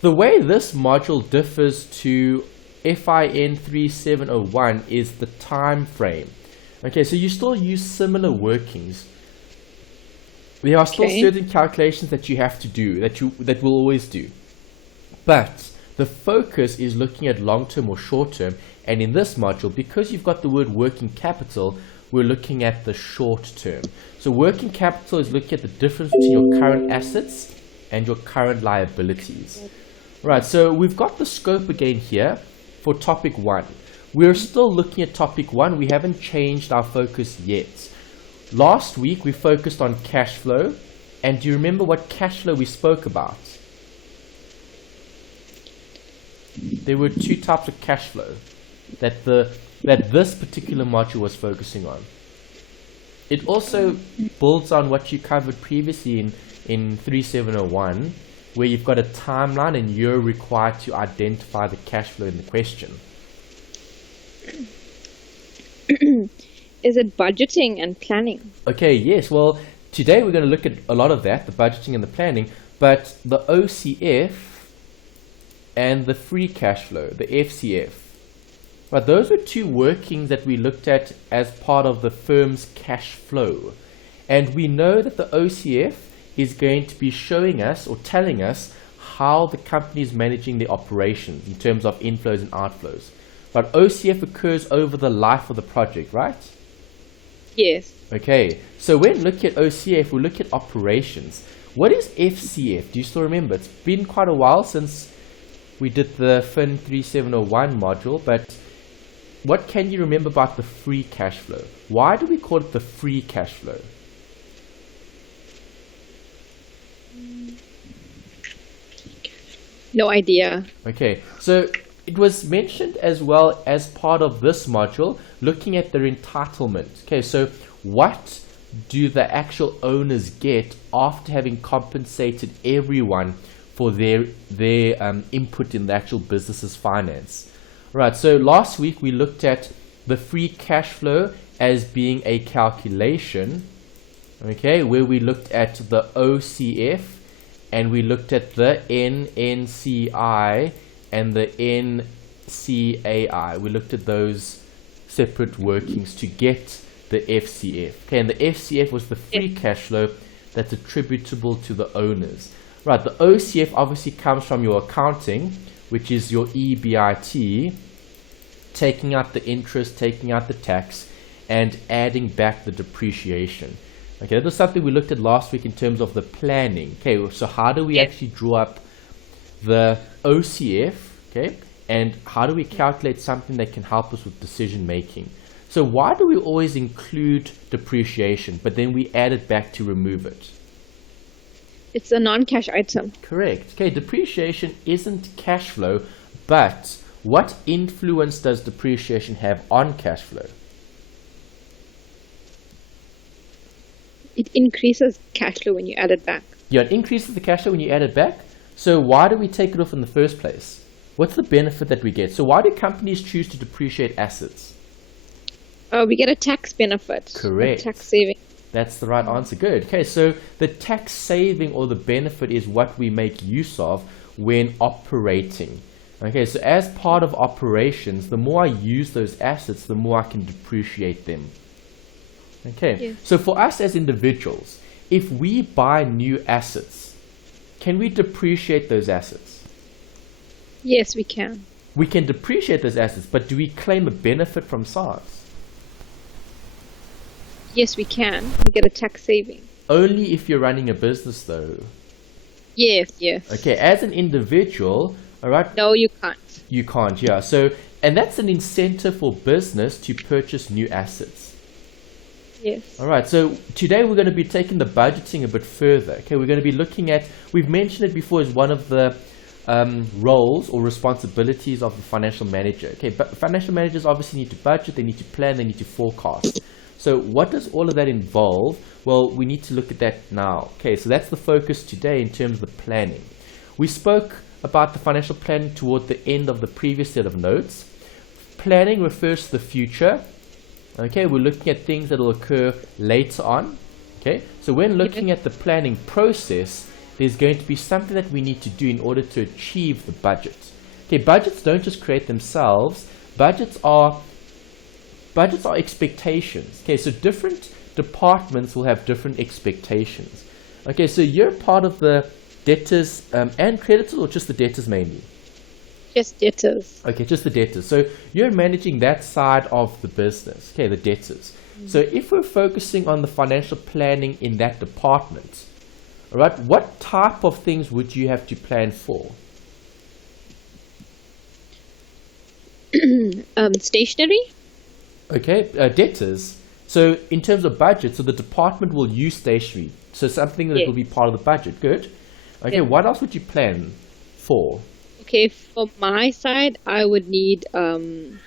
The way this module differs to FIN3701 is the time frame. Okay, so you still use similar workings. There are still certain calculations that you have to do, that we'll always do. But the focus is looking at long-term or short-term, and in this module, because you've got the word working capital, we're looking at the short-term. So working capital is looking at the difference between your current assets and your current liabilities. Right, so we've got the scope again here for topic 1. We're still looking at topic 1. We haven't changed our focus yet. Last week we focused on cash flow, and do you remember what cash flow we spoke about? There were 2 types of cash flow that this particular module was focusing on. It also builds on what you covered previously in 3701, where you've got a timeline and you're required to identify the cash flow in the question. Is it budgeting and planning? Okay, yes. Well, today we're going to look at a lot of that, the budgeting and the planning, but the OCF and the free cash flow, the FCF. Right, those were 2 workings that we looked at as part of the firm's cash flow. And we know that the OCF is going to be showing us or telling us how the company is managing the operations in terms of inflows and outflows. But OCF occurs over the life of the project, right? Yes. Okay, so when looking at OCF, we look at operations. What is FCF? Do you still remember? It's been quite a while since we did the FIN3701 module, but what can you remember about the free cash flow? Why do we call it the free cash flow? No idea. Okay, so it was mentioned as well as part of this module, looking at their entitlement. Okay, so what do the actual owners get after having compensated everyone for their input in the actual business's finance? Right, so last week we looked at the free cash flow as being a calculation, okay, where we looked at the OCF and we looked at the NNCI and the NCAI. We looked at those separate workings to get the FCF. Okay, and the FCF was the free cash flow that's attributable to the owners. Right, the OCF obviously comes from your accounting, which is your EBIT, taking out the interest, taking out the tax, and adding back the depreciation. Okay, that was something we looked at last week in terms of the planning. Okay, so how do we actually draw up the OCF, okay, and how do we calculate something that can help us with decision making? So why do we always include depreciation, but then we add it back to remove it? It's a non-cash item. Correct. Okay, depreciation isn't cash flow, but what influence does depreciation have on cash flow? It increases cash flow when you add it back. Yeah, it increases the cash flow when you add it back. So why do we take it off in the first place? What's the benefit that we get? So why do companies choose to depreciate assets? We get a tax benefit. Correct. A tax saving. That's the right answer. Good. Okay, so the tax saving or the benefit is what we make use of when operating. Okay, so as part of operations, the more I use those assets, the more I can depreciate them. Okay, Yes. So for us as individuals, if we buy new assets, can we depreciate those assets? Yes, we can. We can depreciate those assets, but do we claim a benefit from SARS? Yes, we can. We get a tax saving. Only if you're running a business though. Yes, yes. Okay, as an individual, all right? No, you can't. You can't, yeah. So, and that's an incentive for business to purchase new assets. Yes. All right, so today we're going to be taking the budgeting a bit further. Okay, we're going to be looking at, we've mentioned it before as one of the roles or responsibilities of the financial manager. Okay, but financial managers obviously need to budget, they need to plan, they need to forecast. So what does all of that involve? Well, we need to look at that now. Okay, so that's the focus today in terms of the planning. We spoke about the financial planning toward the end of the previous set of notes. Planning refers to the future. Okay, we're looking at things that will occur later on. Okay, so when looking at the planning process, there's going to be something that we need to do in order to achieve the budget. Okay, budgets don't just create themselves. Budgets are expectations. Okay, so different departments will have different expectations. Okay, so you're part of the debtors and creditors, or just the debtors mainly? Just debtors. Okay, just the debtors. So you're managing that side of the business, okay, the debtors. So if we're focusing on the financial planning in that department, all right, what type of things would you have to plan for? Stationery. Okay, debtors. So in terms of budget, so the department will use stationery. So something that will be part of the budget. Good. Okay, what else would you plan for? Okay, for my side, I would need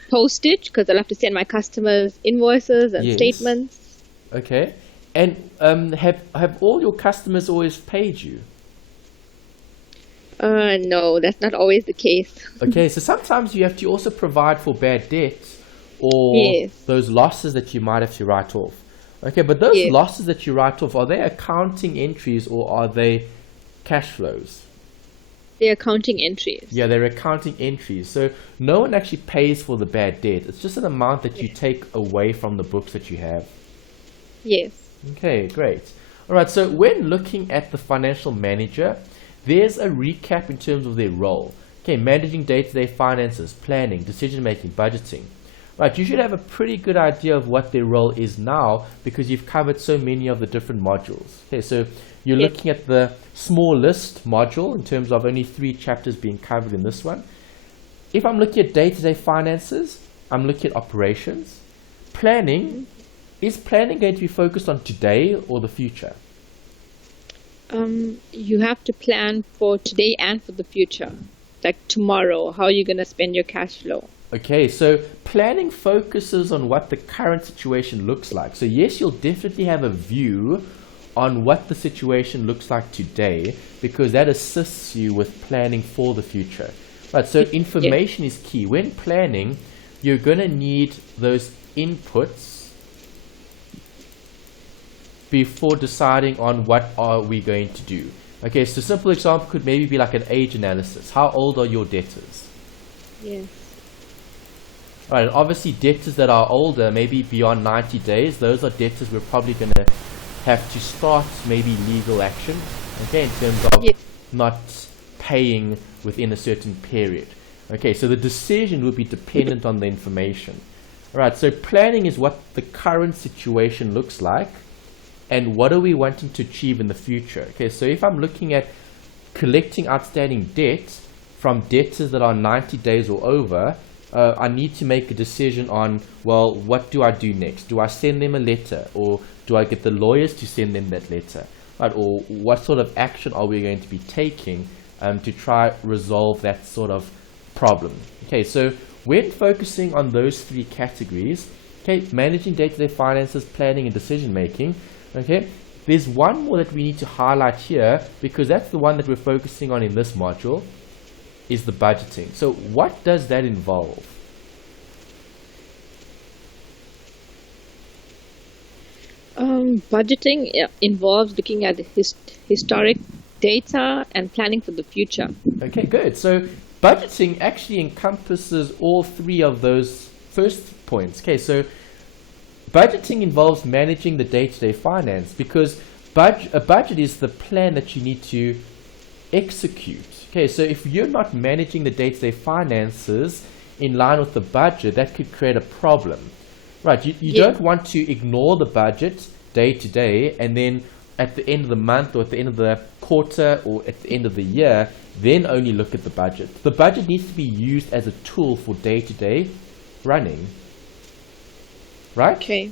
postage because I'll have to send my customers invoices and statements. Okay, and have all your customers always paid you? No, that's not always the case. Okay, so sometimes you have to also provide for bad debts or those losses that you might have to write off. Okay, but those losses that you write off, are they accounting entries or are they cash flows? They're accounting entries. Yeah, they're accounting entries. So no one actually pays for the bad debt. It's just an amount that you take away from the books that you have. Yes. Okay, great. All right, so when looking at the financial manager, there's a recap in terms of their role. Okay, managing day-to-day finances, planning, decision-making, budgeting. Right, you should have a pretty good idea of what their role is now because you've covered so many of the different modules. Okay, so you're looking at the small list module in terms of only 3 chapters being covered in this one. If I'm looking at day-to-day finances, I'm looking at operations. Planning, is planning going to be focused on today or the future? You have to plan for today and for the future. Like tomorrow, how are you going to spend your cash flow? Okay, so planning focuses on what the current situation looks like. So yes, you'll definitely have a view on what the situation looks like today because that assists you with planning for the future. Right, so information is key. When planning, you're going to need those inputs before deciding on what are we going to do. Okay, so a simple example could maybe be like an age analysis. How old are your debtors? Yes. Right, and obviously debtors that are older, maybe beyond 90 days, those are debtors we're probably going to have to start maybe legal action, okay, in terms of not paying within a certain period. Okay, so the decision will be dependent on the information. All right, so planning is what the current situation looks like and what are we wanting to achieve in the future. Okay, so if I'm looking at collecting outstanding debt from debtors that are 90 days or over, I need to make a decision on, well, what do I do next? Do I send them a letter or do I get the lawyers to send them that letter? Right? Or what sort of action are we going to be taking to try resolve that sort of problem? Okay, so when focusing on those 3 categories, okay, managing day-to-day finances, planning and decision making, okay, there's one more that we need to highlight here because that's the one that we're focusing on in this module, is the budgeting. So what does that involve? Budgeting involves looking at historic data and planning for the future. Okay, good. So budgeting actually encompasses all 3 of those first points. Okay, so budgeting involves managing the day-to-day finance because a budget is the plan that you need to execute. Okay, so if you're not managing the day-to-day finances in line with the budget, that could create a problem. Right, you don't want to ignore the budget day to day and then at the end of the month or at the end of the quarter or at the end of the year, then only look at the budget. The budget needs to be used as a tool for day-to-day running. Right? Okay.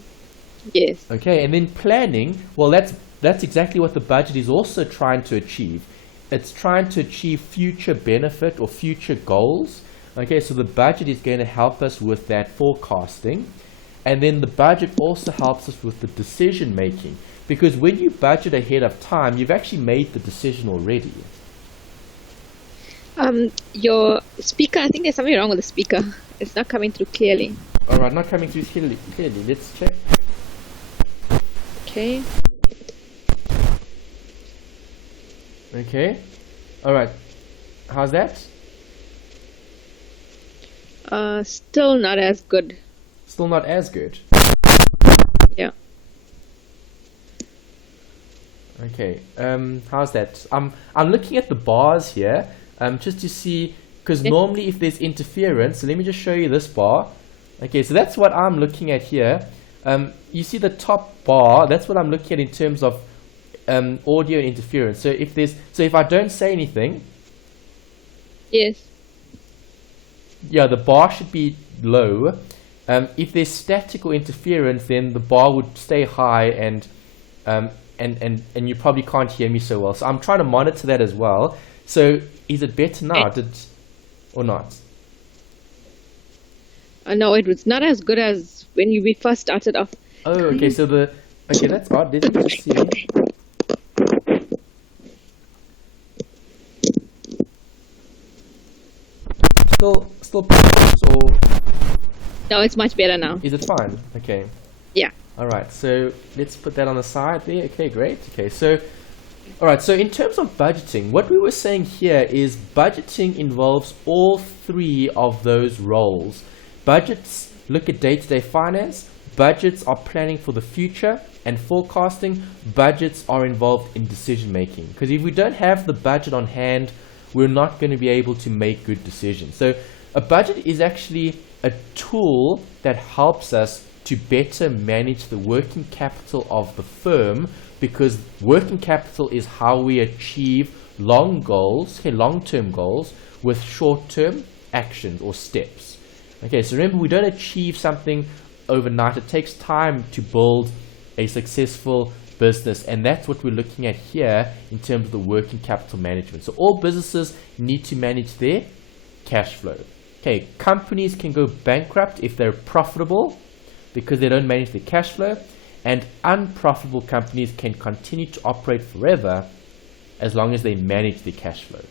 Yes. Okay, and then planning, well, that's exactly what the budget is also trying to achieve. It's trying to achieve future benefit or future goals. Okay, so the budget is going to help us with that forecasting. And then the budget also helps us with the decision making. Because when you budget ahead of time, you've actually made the decision already. Your speaker, I think there's something wrong with the speaker. It's not coming through clearly. Alright, not coming through clearly. Let's check. Okay. Okay. All right. How's that? Still not as good. Still not as good. Yeah. Okay. How's that? I'm looking at the bars here. Just to see, because normally if there's interference, so let me just show you this bar. Okay, so that's what I'm looking at here. You see the top bar, that's what I'm looking at in terms of audio interference. So if I don't say anything, Yes. yeah, the bar should be low. If there's static or interference, then the bar would stay high, and you probably can't hear me so well. So I'm trying to monitor that as well. So is it better now, or not? No, it was not as good as when we first started off. Oh, okay. So that's odd. Let me just see. Still problems, or No, it's much better now. is it fine? Okay. Yeah. All right. So let's put that on the side there. Okay, great. Okay, so all right. So in terms of budgeting, what we were saying here is budgeting involves all three of those roles. Budgets look at day-to-day finance. Budgets are planning for the future and forecasting. Budgets are involved in decision making. Because if we don't have the budget on hand, we're not going to be able to make good decisions. So a budget is actually a tool that helps us to better manage the working capital of the firm, because working capital is how we achieve long-term goals with short-term actions or steps. Okay, so remember, we don't achieve something overnight. It takes time to build a successful business, and that's what we're looking at here in terms of the working capital management. So all businesses need to manage their cash flow. Okay, companies can go bankrupt if they're profitable because they don't manage their cash flow, and unprofitable companies can continue to operate forever as long as they manage their cash flow.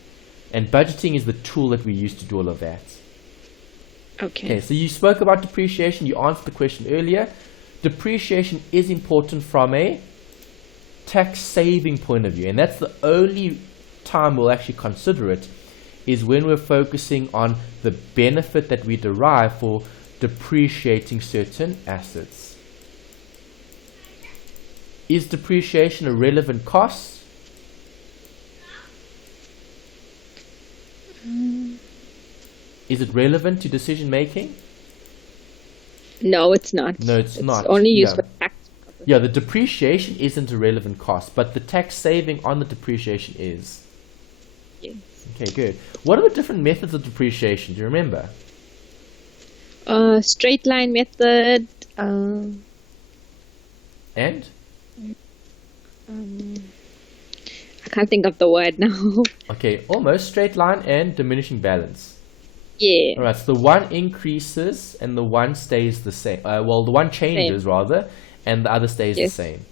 And budgeting is the tool that we use to do all of that. Okay, so you spoke about depreciation. You answered the question earlier. Depreciation is important from a tax saving point of view, and that's the only time we'll actually consider it, is when we're focusing on the benefit that we derive for depreciating certain assets. Is depreciation a relevant cost? Is it relevant to decision making? No, it's not. No, it's not. It's only used for tax purposes. Yeah, the depreciation isn't a relevant cost, but the tax saving on the depreciation is. Yes. Okay, good. What are the different methods of depreciation? Do you remember? Straight line method. And? I can't think of the word now. Okay, almost. Straight line and diminishing balance. Yeah. Alright, so the one increases and the one stays the same. Well, the one changes rather, and the other stays the same.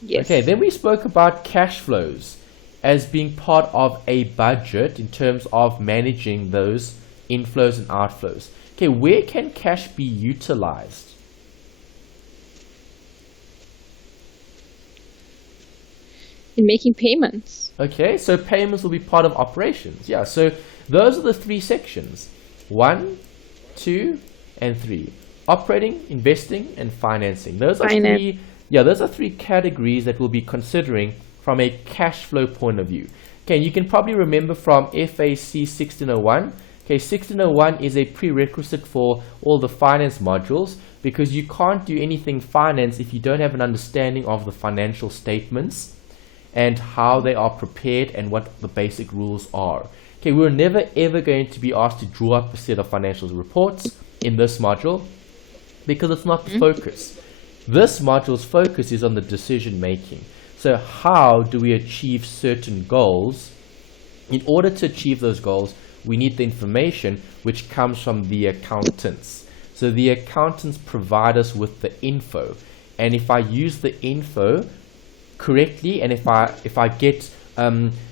Yes. Okay, then we spoke about cash flows as being part of a budget in terms of managing those inflows and outflows. Okay, where can cash be utilized? In making payments. Okay, so payments will be part of operations. Yeah, so those are the three sections. 1, 2, and 3. Operating, investing, and financing. Those are three categories that we'll be considering from a cash flow point of view. Okay, and you can probably remember from FAC 1601. Okay, 1601 is a prerequisite for all the finance modules, because you can't do anything finance if you don't have an understanding of the financial statements and how they are prepared and what the basic rules are. Okay, we're never ever going to be asked to draw up a set of financial reports in this module, because it's not the focus. This module's focus is on the decision making. So how do we achieve certain goals? In order to achieve those goals, we need the information which comes from the accountants. So the accountants provide us with the info, and if I use the info correctly, and if I get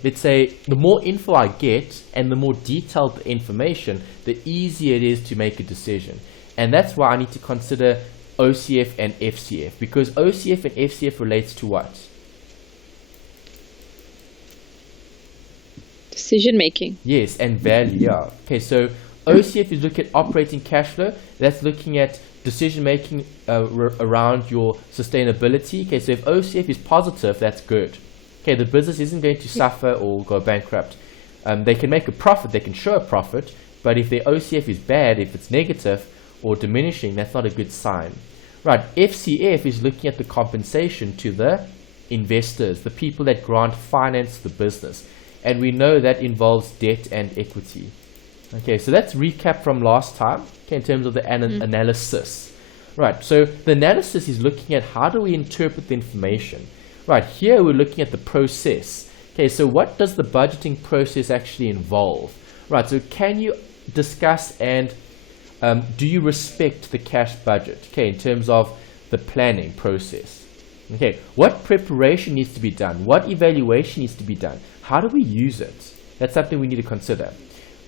let's say the more info I get and the more detailed the information, the easier it is to make a decision. And that's why I need to consider OCF and FCF, because OCF and FCF relates to what? Decision making. Yes, and value. Yeah. Okay, so OCF is looking at operating cash flow. That's looking at decision making around your sustainability. Okay, so if OCF is positive, that's good. Okay, the business isn't going to suffer or go bankrupt. They can make a profit, they can show a profit, but if their OCF is bad, if it's negative or diminishing, that's not a good sign. Right, FCF is looking at the compensation to the investors, the people that grant finance the business. And we know that involves debt and equity. Okay, so that's recap from last time, okay, in terms of the analysis. Right, so the analysis is looking at how do we interpret the information. Right, here we're looking at the process. Okay, so what does the budgeting process actually involve? Right, so can you discuss and do you respect the cash budget? Okay, in terms of the planning process. Okay, what preparation needs to be done? What evaluation needs to be done? How do we use it? That's something we need to consider.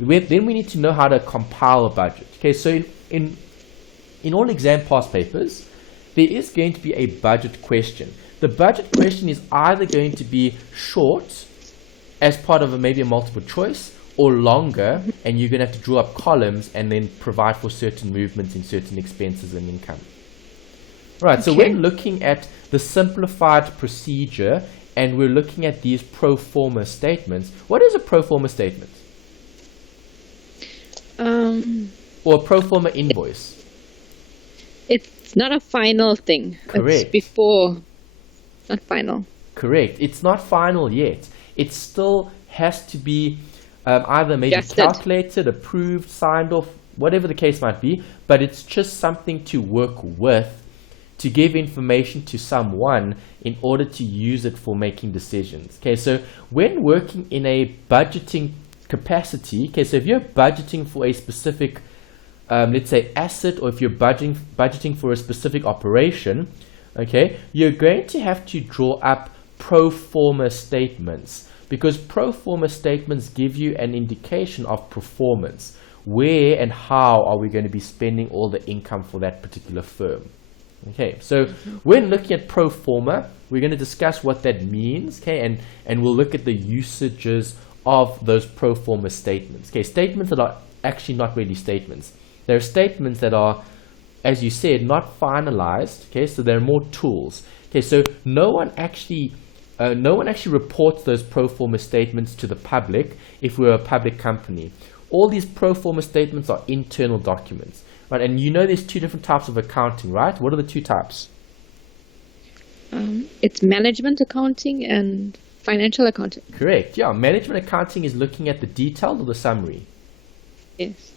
Then we need to know how to compile a budget. Okay, so in all exam pass papers, there is going to be a budget question. The budget question is either going to be short as part of maybe a multiple choice, or longer, and you're going to have to draw up columns and then provide for certain movements in certain expenses and income. Right, so when looking at the simplified procedure and we're looking at these pro forma statements, what is a pro forma statement? Or a pro forma invoice? It's not a final thing. Correct. It's before, not final. Correct. It's not final yet. It still has to be either maybe calculated, approved, signed off, whatever the case might be, but it's just something to work with, to give information to someone in order to use it for making decisions. Okay, so when working in a budgeting capacity, okay, so if you're budgeting for a specific, let's say, asset, or if you're budgeting for a specific operation, okay, you're going to have to draw up pro forma statements, because pro forma statements give you an indication of performance. Where and how are we going to be spending all the income for that particular firm? Okay, so when looking at pro forma, we're going to discuss what that means, okay, and we'll look at the usages of those pro forma statements. Okay, statements that are actually not really statements. They're statements that are, as you said, not finalized, okay, so they're more tools. Okay, so no one actually reports those pro forma statements to the public if we're a public company. All these pro forma statements are internal documents. Right, and you know there's two different types of accounting, right? What are the two types? It's management accounting and financial accounting. Correct, yeah. Management accounting is looking at the detailed or the summary? Yes.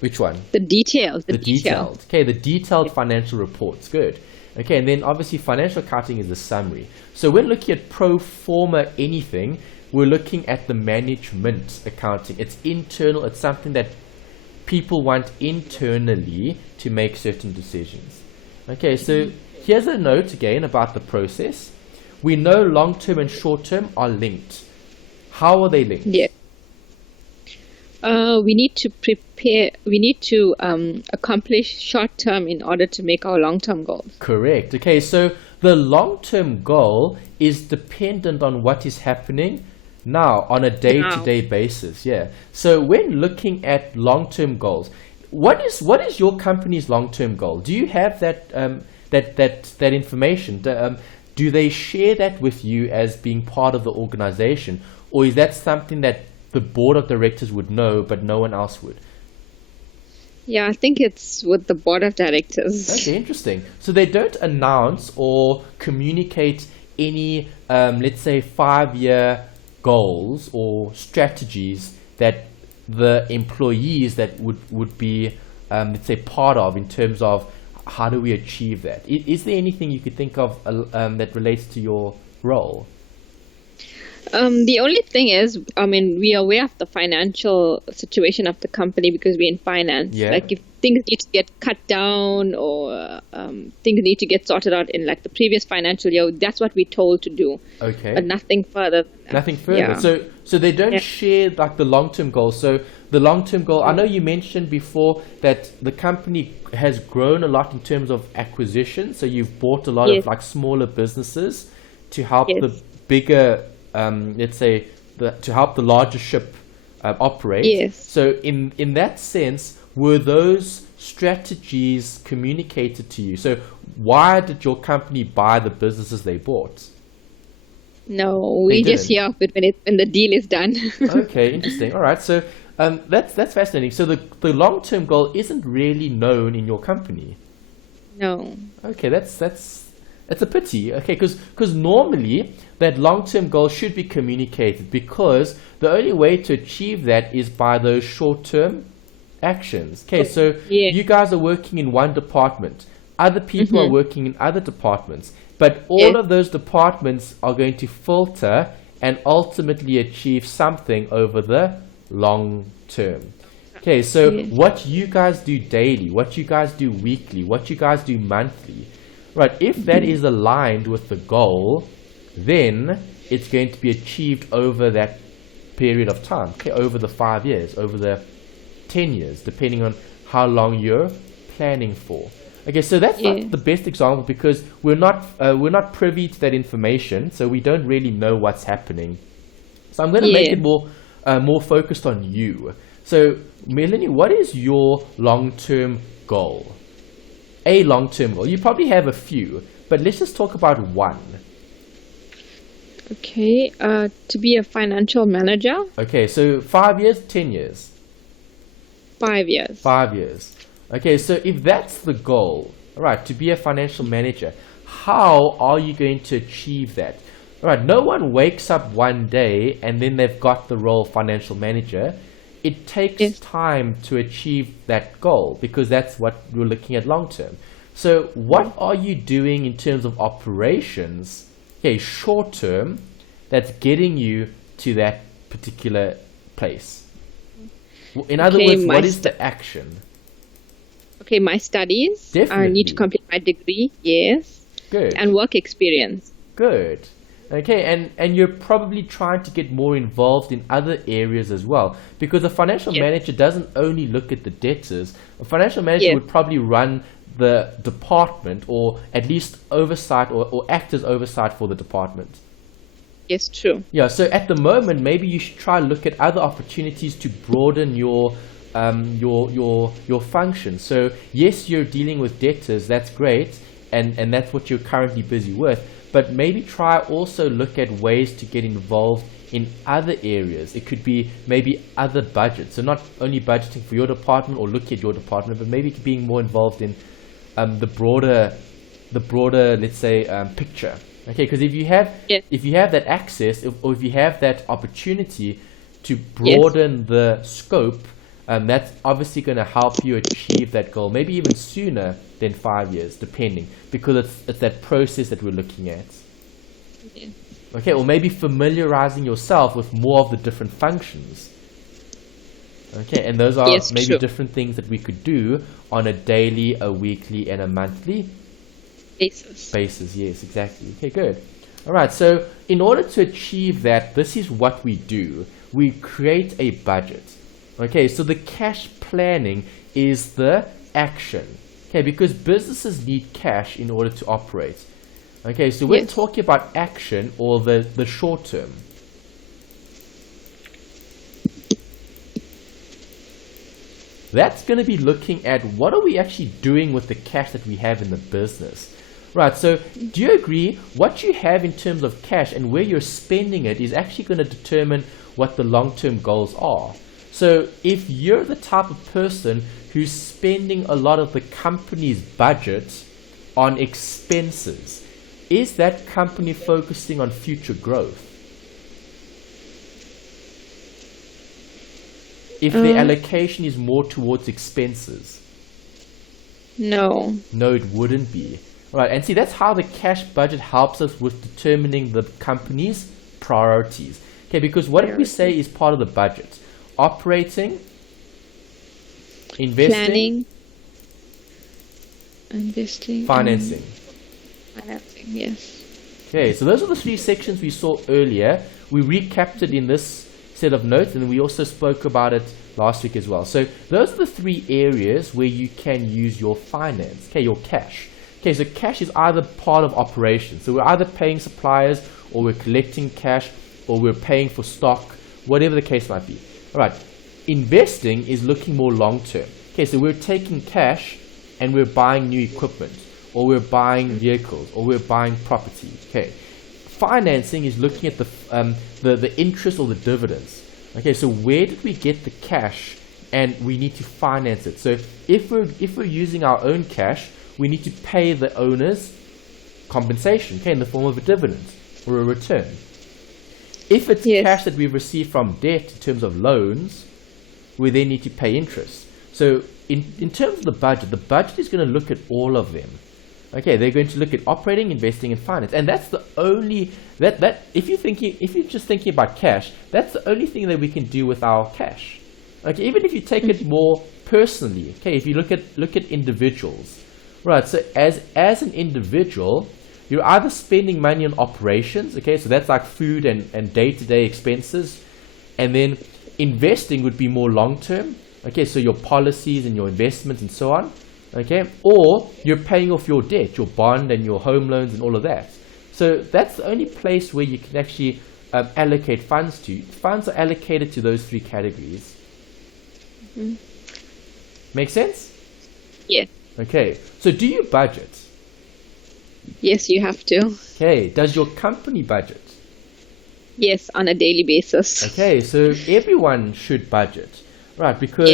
Which one? The details. The detailed. Okay, the detailed financial reports. Good. Okay, and then obviously financial accounting is the summary. So when looking at pro forma anything, we're looking at the management accounting. It's internal. It's something that people want internally to make certain decisions. Okay, so here's a note again about the process. We know long-term and short-term are linked. How are they linked? Yeah. We need to prepare, we need to accomplish short-term in order to make our long-term goals. Correct. Okay, so the long-term goal is dependent on what is happening now on a day-to-day basis. Yeah. So when looking at long-term goals, what is your company's long-term goal? Do you have that that information? Do they share that with you as being part of the organization, or is that something that the board of directors would know but no one else would? Yeah, I think it's with the board of directors. Okay, interesting. So they don't announce or communicate any, let's say, 5-year goals or strategies that the employees that would be, let's say, part of in terms of how do we achieve that? Is there anything you could think of that relates to your role? The only thing is, I mean, we are aware of the financial situation of the company because we're in finance. Yeah. Like if things need to get cut down or things need to get sorted out in like the previous financial year, that's what we're told to do. Okay. But nothing further. Nothing further. Yeah. So they don't share like the long-term goal. So the long-term goal, I know you mentioned before that the company has grown a lot in terms of acquisition. So you've bought a lot of like smaller businesses to help the bigger, let's say, to help the larger ship operate. Yes. So in that sense, were those strategies communicated to you? So why did your company buy the businesses they bought? No, we just hear of it when the deal is done. Okay, interesting. All right, so that's fascinating. So the long-term goal isn't really known in your company. No. Okay, that's a pity. Okay, because normally that long-term goal should be communicated, because the only way to achieve that is by those short-term actions. Okay, so you guys are working in one department, other people are working in other departments, but all of those departments are going to filter and ultimately achieve something over the long term. Okay, so what you guys do daily, what you guys do weekly, what you guys do monthly, right, if that is aligned with the goal, then it's going to be achieved over that period of time, okay, over the 5 years, over the 10 years, depending on how long you're planning for. Okay, so that's not the best example, because we're not privy to that information, so we don't really know what's happening. So I'm going to make it more focused on you. So Melanie, what is your long-term goal? A long-term goal. You probably have a few, but let's just talk about one. Okay, to be a financial manager. Okay, so 5 years, 10 years? 5 years. 5 years. Okay, so if that's the goal, all right, to be a financial manager, how are you going to achieve that? All right, no one wakes up one day and then they've got the role financial manager. It takes time to achieve that goal, because that's what we're looking at long term. So what are you doing in terms of operations, okay, short term, that's getting you to that particular place? In other words, what is the action? Okay, my studies. Definitely. I need to complete my degree, yes. Good. And work experience. Good. Okay, and you're probably trying to get more involved in other areas as well, because a financial manager doesn't only look at the debtors. A financial manager would probably run the department, or at least oversight or act as oversight for the department. Yes, true. Yeah, so at the moment, maybe you should try to look at other opportunities to broaden your function. So yes, you're dealing with debtors, that's great, and that's what you're currently busy with, but maybe try also look at ways to get involved in other areas. It could be maybe other budgets, so not only budgeting for your department or looking at your department, but maybe being more involved in the broader, let's say, picture. Okay, because if you have that access, or if you have that opportunity to broaden the scope, that's obviously going to help you achieve that goal, maybe even sooner than 5 years, depending, because it's that process that we're looking at. Okay, or maybe familiarizing yourself with more of the different functions. Okay, and those are maybe different things that we could do on a daily, a weekly, and a monthly basis. Yes, exactly. Okay, good. All right, so in order to achieve that, this is what we do. We create a budget. Okay, so the cash planning is the action. Okay, because businesses need cash in order to operate. Okay, so we're talking about action, or the short term. That's going to be looking at what are we actually doing with the cash that we have in the business. Right, so do you agree what you have in terms of cash and where you're spending it is actually going to determine what the long-term goals are? So if you're the type of person who's spending a lot of the company's budget on expenses, is that company focusing on future growth? If the allocation is more towards expenses? No. No, it wouldn't be. Right, and see, that's how the cash budget helps us with determining the company's priorities. Okay, because what did we say is part of the budget? Operating, investing, planning, investing, financing. Financing, yes. Okay, so those are the three sections we saw earlier. We recapped it in this set of notes, and we also spoke about it last week as well. So those are the three areas where you can use your finance, okay, your cash. Okay, so cash is either part of operations. So we're either paying suppliers, or we're collecting cash, or we're paying for stock, whatever the case might be. All right. Investing is looking more long term. Okay, so we're taking cash and we're buying new equipment, or we're buying vehicles, or we're buying property. Okay. Financing is looking at the interest or the dividends. Okay, so where did we get the cash, and we need to finance it. So if we're using our own cash, we need to pay the owners compensation, okay, in the form of a dividend or a return. If it's cash that we've received from debt in terms of loans, we then need to pay interest. So in terms of the budget is going to look at all of them. Okay, they're going to look at operating, investing, and finance, and that's the only if you're just thinking about cash, that's the only thing that we can do with our cash. Okay, even if you take it more personally. Okay, if you look at individuals, right? So as an individual, you're either spending money on operations. Okay, so that's like food and day-to-day expenses, and then investing would be more long-term. Okay, so your policies and your investments and so on. Okay, or you're paying off your debt, your bond and your home loans and all of that. So that's the only place where you can actually allocate funds to. Funds are allocated to those three categories. Mm-hmm. Make sense? Yeah. Okay, so do you budget? Yes, you have to. Okay, does your company budget? Yes, on a daily basis. Okay, so everyone should budget. Right, because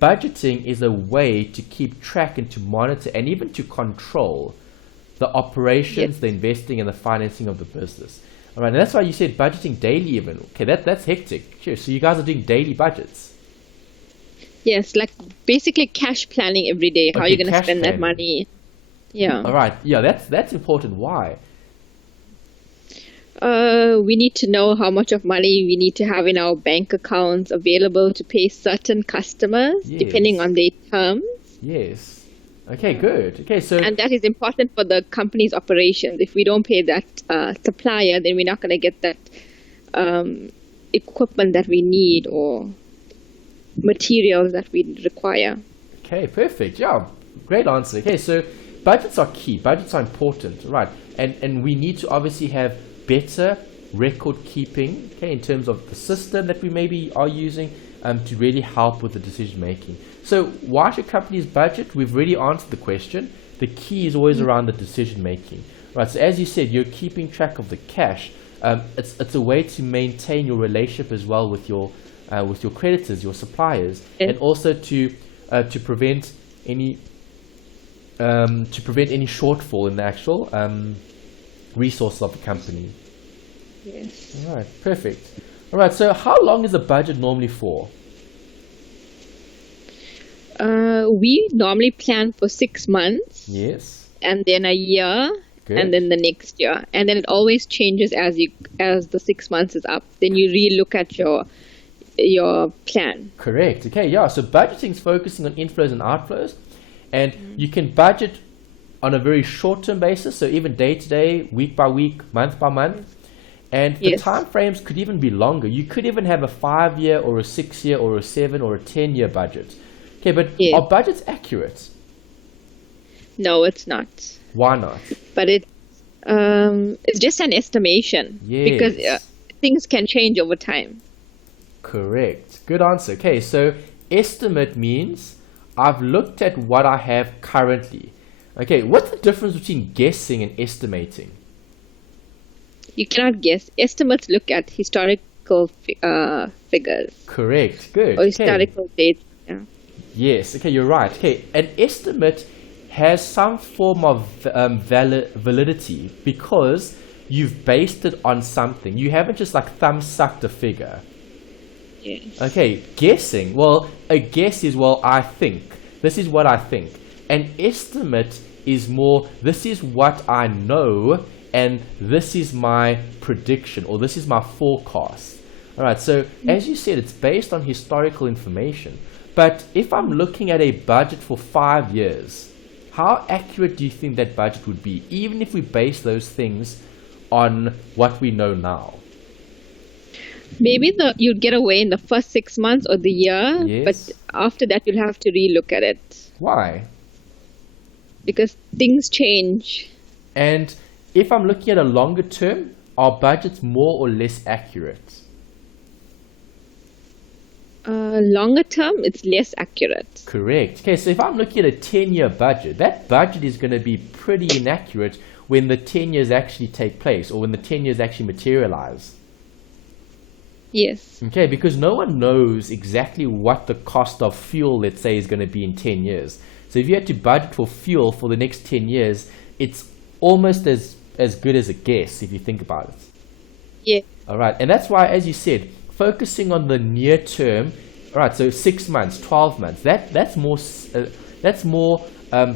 budgeting is a way to keep track and to monitor and even to control the operations, the investing, and the financing of the business. All right, and that's why you said budgeting daily even. Okay, that's hectic. Sure, so you guys are doing daily budgets. Yes, like basically cash planning every day, how you're going to spend that money. Yeah. All right, yeah, that's important. Why? We need to know how much of money we need to have in our bank accounts available to pay certain customers, depending on their terms. Yes. Okay, good. Okay, so and that is important for the company's operations. If we don't pay that supplier, then we're not going to get that equipment that we need or materials that we require. Okay, perfect. Yeah, great answer. Okay, so budgets are key. Budgets are important, right? And we need to obviously have better record keeping, okay, in terms of the system that we maybe are using to really help with the decision making. So why should companies budget? We've already answered the question. The key is always around the decision making, right? So as you said, you're keeping track of the cash. It's a way to maintain your relationship as well with your creditors, your suppliers, and also to prevent any shortfall in the actual resources of the company. Yes. All right, perfect. All right, so how long is a budget normally for? We normally plan for 6 months. Yes. And then a year. Good. And then the next year. And then it always changes as the 6 months is up. Then you re-look at your plan. Correct. Okay, yeah. So budgeting is focusing on inflows and outflows. And you can budget on a very short-term basis, so even day-to-day, week by week, month by month, and the time frames could even be longer. You could even have a 5-year or a 6-year or a 7 or a 10-year budget. Okay, but are budgets accurate? No, it's not. Why not? But it's just an estimation because things can change over time. Correct. Good answer. Okay, so estimate means I've looked at what I have currently. Okay, what's the difference between guessing and estimating? You cannot guess. Estimates look at historical figures. Correct. Good. Or historical dates. Yeah. Yes. Okay, you're right. Okay, an estimate has some form of validity because you've based it on something. You haven't just like thumb-sucked a figure. Yes. Okay, guessing. Well, a guess is, well, I think. This is what I think. An estimate is more, this is what I know, and this is my prediction, or this is my forecast. All right, so as you said, it's based on historical information. But if I'm looking at a budget for 5 years, how accurate do you think that budget would be, even if we base those things on what we know now? Maybe you'd get away in the first 6 months or the year, but after that you'll have to relook at it. Why? Because things change. And if I'm looking at a longer term, are budgets more or less accurate? Longer term, it's less accurate. Correct. Okay, so if I'm looking at a 10-year budget, that budget is going to be pretty inaccurate when the 10 years actually take place, or when the 10 years actually materialize. Yes. Okay, because no one knows exactly what the cost of fuel, let's say, is going to be in 10 years. So if you had to budget for fuel for the next 10 years, it's almost as good as a guess if you think about it. Yeah. All right, and that's why, as you said, focusing on the near term, all right, so 6 months, 12 months, that's more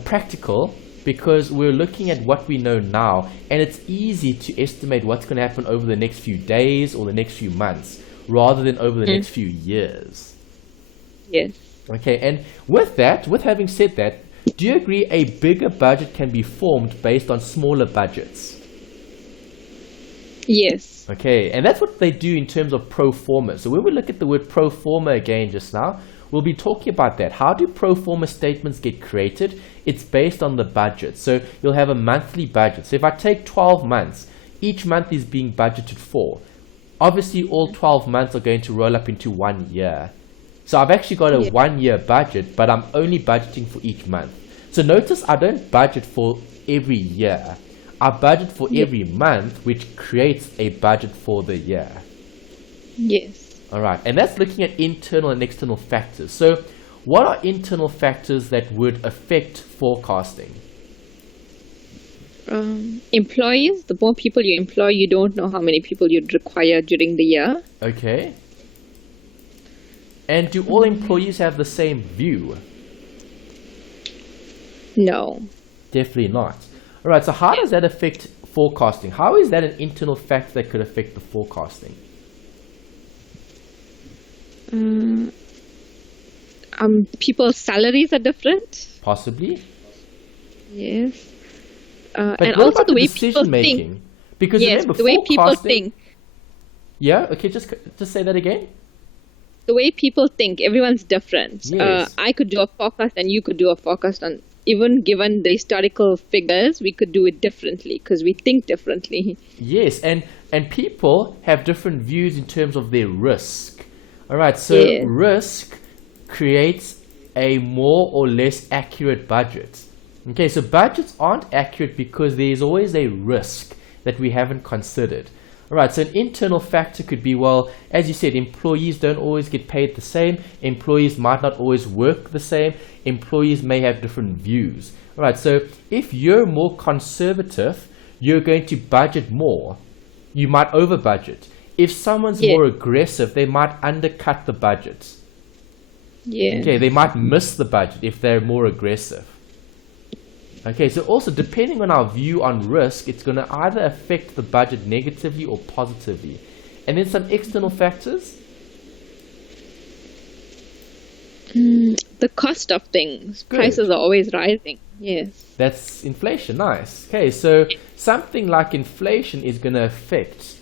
practical, because we're looking at what we know now, and it's easy to estimate what's going to happen over the next few days or the next few months, rather than over the next few years. Yes. Okay, and with having said that, do you agree a bigger budget can be formed based on smaller budgets? Yes. Okay, and that's what they do in terms of pro forma. So when we look at the word pro forma again just now, we'll be talking about that. How do pro forma statements get created? It's based on the budget. So you'll have a monthly budget. So if I take 12 months, each month is being budgeted for. Obviously, all 12 months are going to roll up into 1 year. So I've actually got a 1-year budget, but I'm only budgeting for each month. So notice I don't budget for every year. I budget for every month, which creates a budget for the year. Yes. All right, and that's looking at internal and external factors. So what are internal factors that would affect forecasting? Employees. The more people you employ, you don't know how many people you'd require during the year. Okay. And do all employees have the same view? No. Definitely not. All right, so how does that affect forecasting? How is that an internal factor that could affect the forecasting? People's salaries are different. Possibly. Yes. But and what also about the way decision people making? think. Because Yes, remember, the way people forecasting- think. Yeah. Okay. Just say that again. The way people think, everyone's different. Yes. I could do a forecast and you could do a forecast, and even given the historical figures, we could do it differently because we think differently. Yes, and people have different views in terms of their risk. All right. So Yeah. risk creates a more or less accurate budget. Okay, so budgets aren't accurate because there's always a risk that we haven't considered. All right, so an internal factor could be, well, as you said, employees don't always get paid the same. Employees might not always work the same. Employees may have different views. All right, so if you're more conservative, you're going to budget more. You might over budget. If someone's more aggressive, they might undercut the budget. Yeah. Okay, they might miss the budget if they're more aggressive. Okay, so also depending on our view on risk, it's going to either affect the budget negatively or positively. And then some external factors. The cost of things. Good. Prices are always rising. Yes. That's inflation. Nice. Okay, so something like inflation is going to affect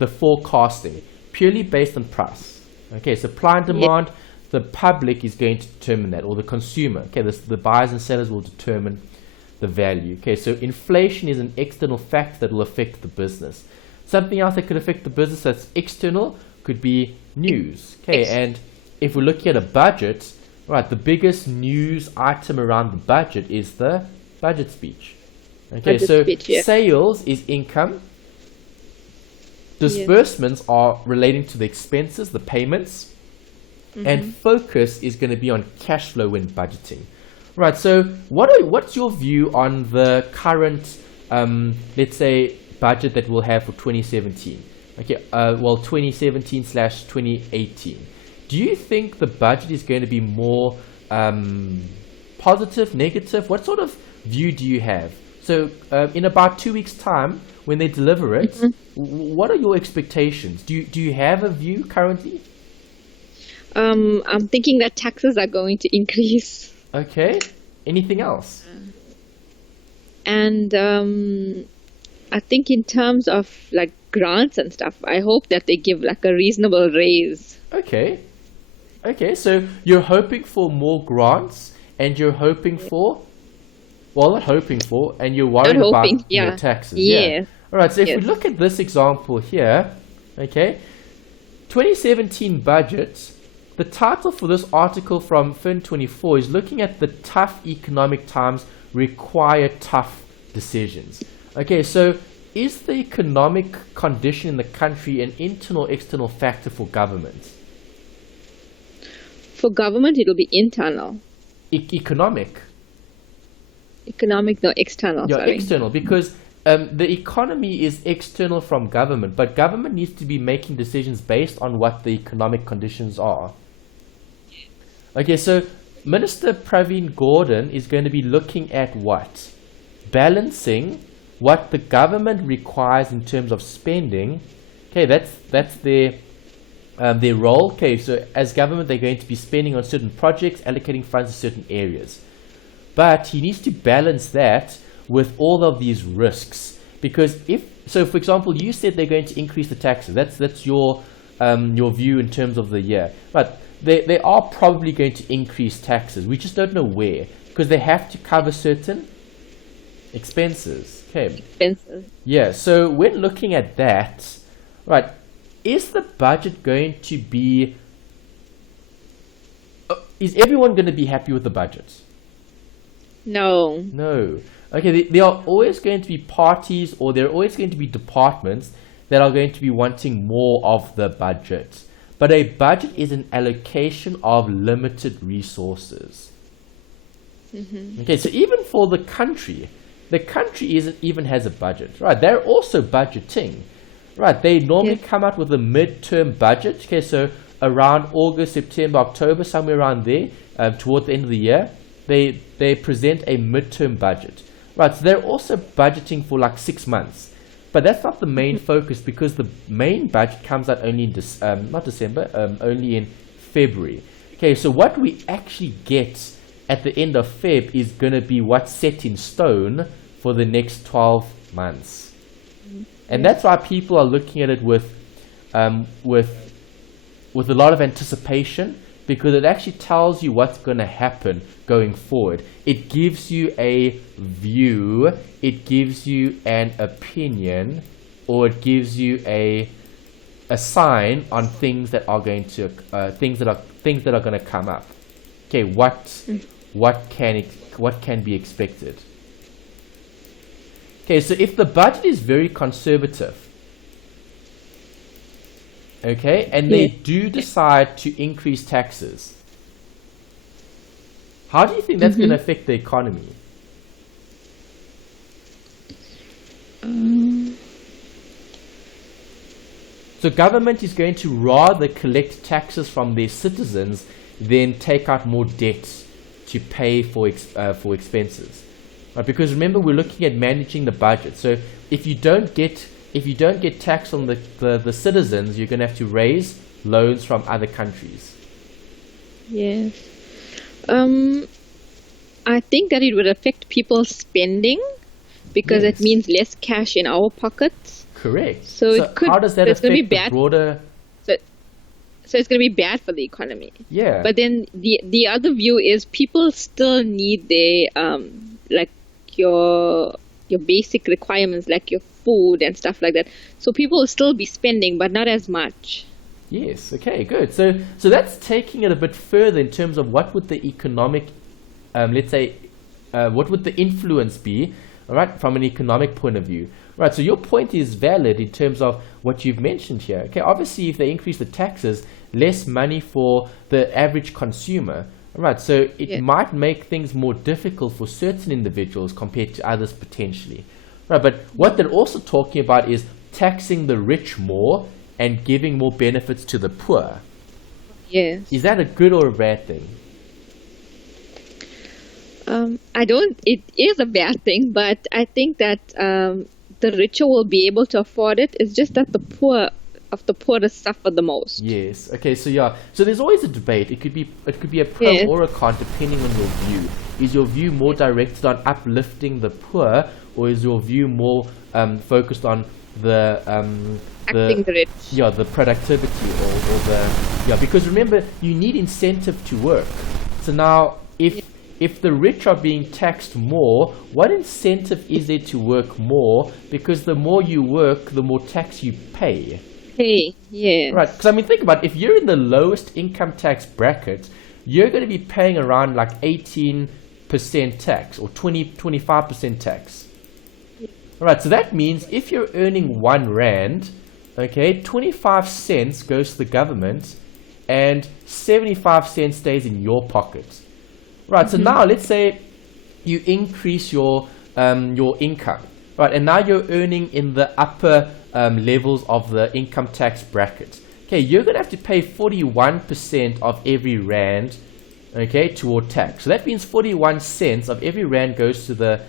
the forecasting purely based on price. Okay, supply and demand, the public is going to determine that, or the consumer. Okay, the buyers and sellers will determine the value. Okay, so inflation is an external factor that will affect the business. Something else that could affect the business that's external could be news. Okay, and if we're looking at a budget, right, the biggest news item around the budget is the budget speech. Okay, so sales is income. Disbursements are relating to the expenses, the payments. And focus is going to be on cash flow when budgeting. Right, so what's your view on the current, let's say, budget that we'll have for 2017? Okay, 2017/2018. Do you think the budget is going to be more positive, negative? What sort of view do you have? So in about 2 weeks' time, when they deliver it, what are your expectations? Do you have a view currently? I'm thinking that taxes are going to increase. Okay. Anything else? And I think in terms of like grants and stuff, I hope that they give like a reasonable raise. Okay. Okay, so you're hoping for more grants, and you're hoping for, well, not hoping for, and you're worried about more taxes. Yeah. All right, so if we look at this example here, okay, 2017 budget, the title for this article from FIN24 is looking at the tough economic times require tough decisions. Okay, so is the economic condition in the country an internal or external factor for government? For government, it'll be internal. Economic? Economic, no, external, Yeah, sorry. external, because the economy is external from government, but government needs to be making decisions based on what the economic conditions are. Okay, so Minister Praveen Gordhan is going to be looking at what? Balancing what the government requires in terms of spending. Okay, that's their role. Okay, so as government, they're going to be spending on certain projects, allocating funds to certain areas. But he needs to balance that with all of these risks. Because for example, you said they're going to increase the taxes. That's your view in terms of the year. But they are probably going to increase taxes. We just don't know where, because they have to cover certain expenses. Okay. Expenses. Yeah, so when looking at that, right, is the budget going to be... is everyone going to be happy with the budget? No. No. Okay, there are always going to be parties, or there are always going to be departments that are going to be wanting more of the budget. But a budget is an allocation of limited resources. Mm-hmm. Okay, so even for the country even has a budget, right? They're also budgeting, right? They normally come out with a midterm budget. Okay, so around August, September, October, somewhere around there, toward the end of the year, they present a midterm budget, right? So they're also budgeting for like 6 months. But that's not the main focus, because the main budget comes out only in only in February. Okay, so what we actually get at the end of Feb is going to be what's set in stone for the next 12 months. And that's why people are looking at it with a lot of anticipation, because it actually tells you what's going to happen going forward. It gives you a view, it gives you an opinion, or it gives you a sign on things that are going to things that are going to come up. Okay, what can be expected? Okay, so if the budget is very conservative, okay, and they do decide to increase taxes, how do you think that's going to affect the economy? So government is going to rather collect taxes from their citizens than take out more debt to pay for expenses. Right? Because remember, we're looking at managing the budget. So if you don't get tax on the citizens, you're going to have to raise loans from other countries. Yes. I think that it would affect people's spending, because it means less cash in our pockets. Correct. So it could, how does that affect the broader... So it's going to be bad for the economy. Yeah. But then the other view is people still need their like your basic requirements, like your food and stuff like that. So people will still be spending, but not as much. Yes. Okay. Good. So that's taking it a bit further in terms of what would the economic, let's say, what would the influence be, all right, from an economic point of view. Right. So your point is valid in terms of what you've mentioned here. Okay. Obviously, if they increase the taxes, less money for the average consumer. Right, so it might make things more difficult for certain individuals compared to others potentially. Right, but what they're also talking about is taxing the rich more and giving more benefits to the poor. Yes. Is that a good or a bad thing? It is a bad thing, but I think that the richer will be able to afford it. It's just that the poorest suffer the most. Yes. Okay. So yeah. So there's always a debate. It could be a pro or a con depending on your view. Is your view more directed on uplifting the poor, or is your view more focused on the rich? Yeah, the productivity or the because remember, you need incentive to work. So now if if the rich are being taxed more, what incentive is there to work more? Because the more you work, the more tax you pay. Hey, yeah. Right, because I mean, think about it. If you're in the lowest income tax bracket, you're going to be paying around like 18% tax or 25% tax. All right, so that means if you're earning 1 rand, okay, 25 cents goes to the government and 75 cents stays in your pocket. Right, so now let's say you increase your income, right, and now you're earning in the upper levels of the income tax bracket. Okay, you're going to have to pay 41% of every rand, okay, toward tax. So that means 41 cents of every rand goes to the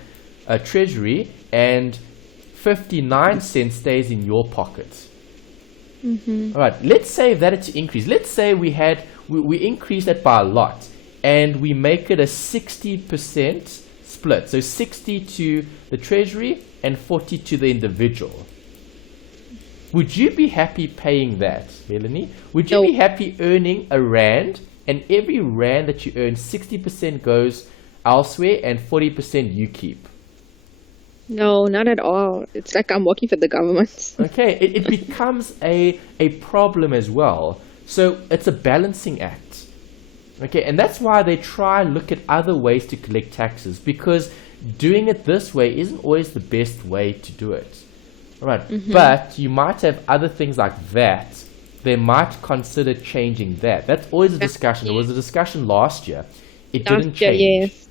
treasury and 59 cents stays in your pocket. All right, let's say that it's increased. Let's say we increased it by a lot and we make it a 60% split. So 60 to the treasury and 40 to the individual. Would you be happy paying that, Melanie? Would you be happy earning a rand and every rand that you earn, 60% goes elsewhere and 40% you keep? No, not at all. It's like I'm working for the government. Okay, it becomes a problem as well. So it's a balancing act. Okay, and that's why they try and look at other ways to collect taxes, because doing it this way isn't always the best way to do it. All right, but you might have other things like that. They might consider changing that. That's always a discussion. There was a discussion last year. It didn't change. Yes.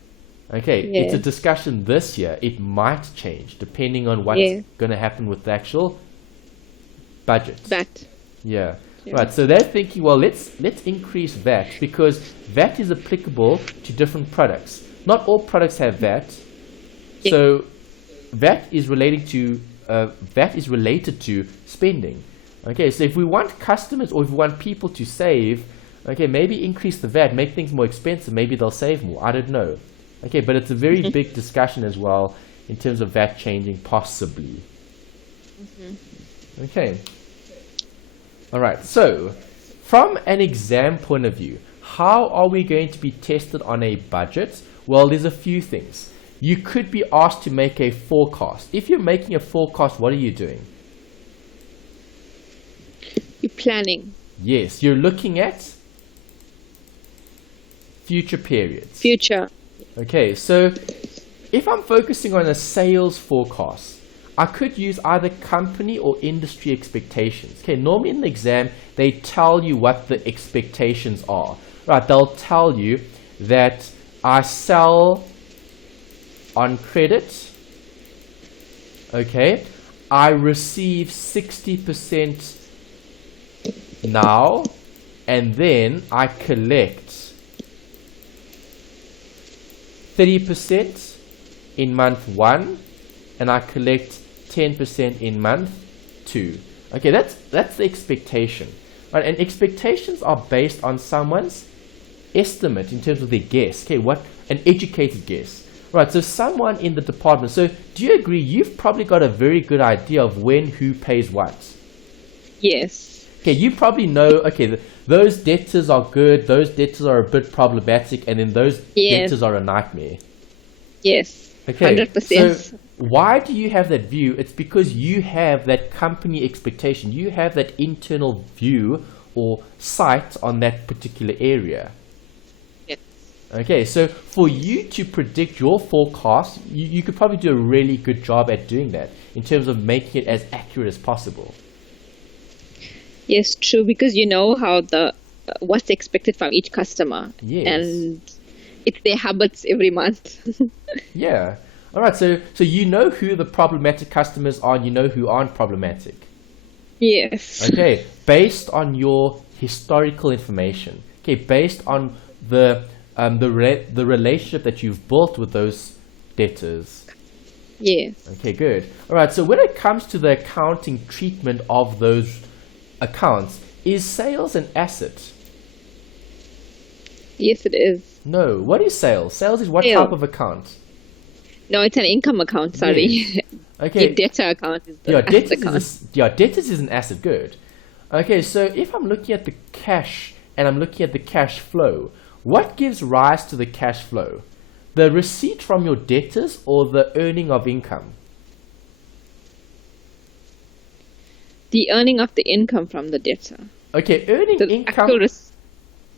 Okay, it's a discussion this year. It might change depending on what's going to happen with the actual budget. VAT. Yeah. Right. So they're thinking, well, let's increase VAT because VAT is applicable to different products. Not all products have VAT. Yeah. So VAT is related to spending. Okay. So if we want customers or if we want people to save, okay, maybe increase the VAT, make things more expensive. Maybe they'll save more. I don't know. Okay, but it's a very big discussion as well in terms of VAT changing possibly. Okay. All right. So from an exam point of view, how are we going to be tested on a budget? Well, there's a few things. You could be asked to make a forecast. If you're making a forecast, what are you doing? You're planning. Yes, you're looking at future periods. Future. Okay, so if I'm focusing on a sales forecast, I could use either company or industry expectations. Okay, normally in the exam, they tell you what the expectations are. Right, they'll tell you that I sell on credit. Okay, I receive 60% now, and then I collect 30% in month 1 and I collect 10% in month 2. Okay, that's the expectation. Right? And expectations are based on someone's estimate in terms of their guess. Okay, what an educated guess. Right, so someone in the department. So do you agree you've probably got a very good idea of when who pays what? Yes. Okay, you probably know, okay, those debtors are good, those debtors are a bit problematic, and then those debtors are a nightmare. Yes, okay, 100%. So why do you have that view? It's because you have that company expectation. You have that internal view or sight on that particular area. Yes. Okay, so for you to predict your forecast, you could probably do a really good job at doing that in terms of making it as accurate as possible. Yes, true, because you know how what's expected from each customer. Yes. And it's their habits every month. Yeah. All right, so you know who the problematic customers are and you know who aren't problematic. Yes. Okay, based on your historical information. Okay, based on the relationship that you've built with those debtors. Yes. Okay, good. All right, so when it comes to the accounting treatment of those accounts, is sales an asset? Yes, it is. No. What is sales? Sales is what type of account? No, it's an income account, sorry. Yes. Okay. The debtor account is the asset account. Debtors is an asset, good. Okay, so if I'm looking at the cash and I'm looking at the cash flow, what gives rise to the cash flow? The receipt from your debtors or the earning of income? The earning of the income from the debtor. Okay, earning The income actual, doesn't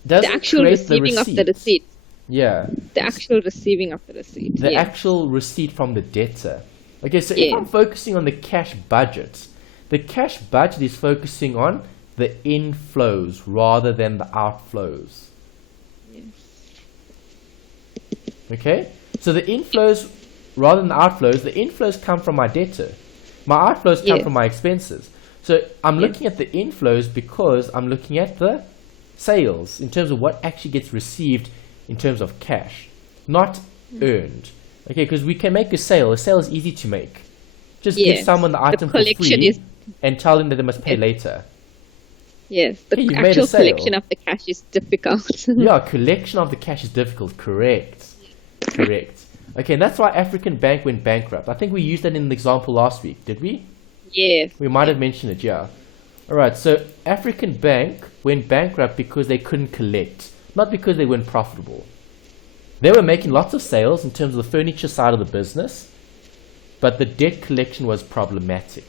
the actual create receiving of the receipt. Yeah. The actual receiving of the receipt. The yeah. actual receipt from the debtor. Okay, so if Yeah. I'm focusing on the cash budget, the cash budget is focusing on the inflows rather than the outflows. Yes. Okay, so the inflows rather than the outflows, the inflows come from my debtor. My outflows come Yes. from my expenses. So I'm looking at the inflows because I'm looking at the sales in terms of what actually gets received in terms of cash, not earned. Okay, because we can make a sale. A sale is easy to make. Just give Yes. someone the item for collection free is- and tell them that they must pay Yes. later. Yes, the Hey, you've made a actual sale. collection of the cash is difficult. Yeah, collection of the cash is difficult. Correct. Correct. Okay, and that's why African Bank went bankrupt. I think we used that in the example last week, did we? Yes. We might have mentioned it, yeah. Alright, so African Bank went bankrupt because they couldn't collect, not because they weren't profitable. They were making lots of sales in terms of the furniture side of the business, but the debt collection was problematic.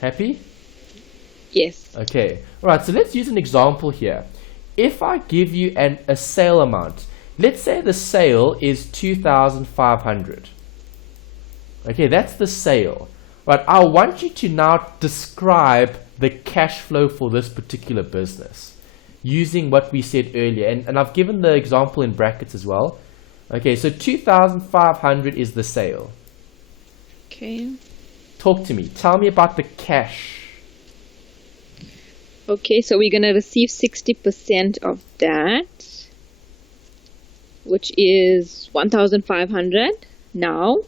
Happy? Yes. Okay. Alright, so let's use an example here. If I give you a sale amount, let's say the sale is 2,500. Okay, that's the sale. Right, I want you to now describe the cash flow for this particular business using what we said earlier. And I've given the example in brackets as well. Okay, so 2,500 is the sale. Okay. Talk to me. Tell me about the cash. Okay, so we're gonna receive 60% of that, which is 1,500 now.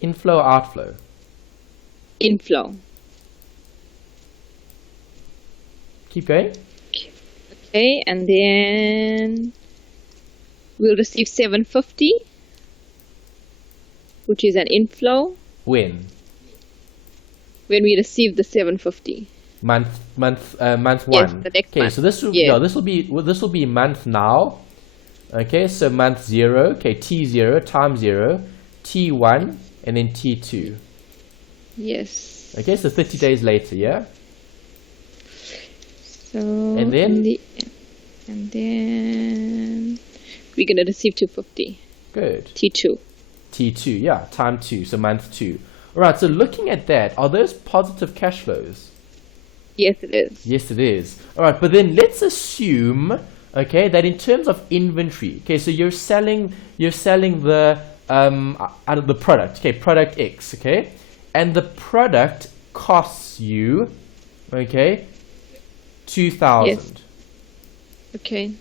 Inflow, outflow. Inflow. Keep going. Okay, and then we'll receive 750, which is an inflow When? when we receive the 750. Month Yes, one. the next Okay, month. so this will Yeah. this will be month now. Okay, so month 0. Okay, T0 time 0, T1, and then T2. Yes. Okay, so 30 days later, yeah. So And then? and then we're gonna receive 250. Good. T2. T2, yeah, time 2, so month 2. All right, so looking at that, are those positive cash flows? Yes, it is. Yes, it is. All right, but then let's assume, okay, that in terms of inventory, okay, so you're selling the out of the product, okay, product X, okay, and the product costs you, okay, 2,000. Yes. Okay.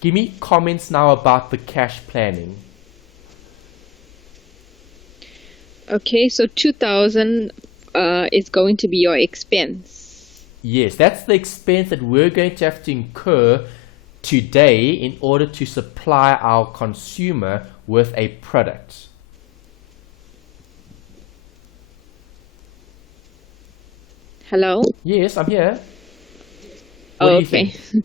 Give me comments now about the cash planning. Okay, so 2,000 is going to be your expense. Yes, that's the expense that we're going to have to incur today in order to supply our consumer with a product. Hello? Yes, I'm here. What Oh, do you okay. think?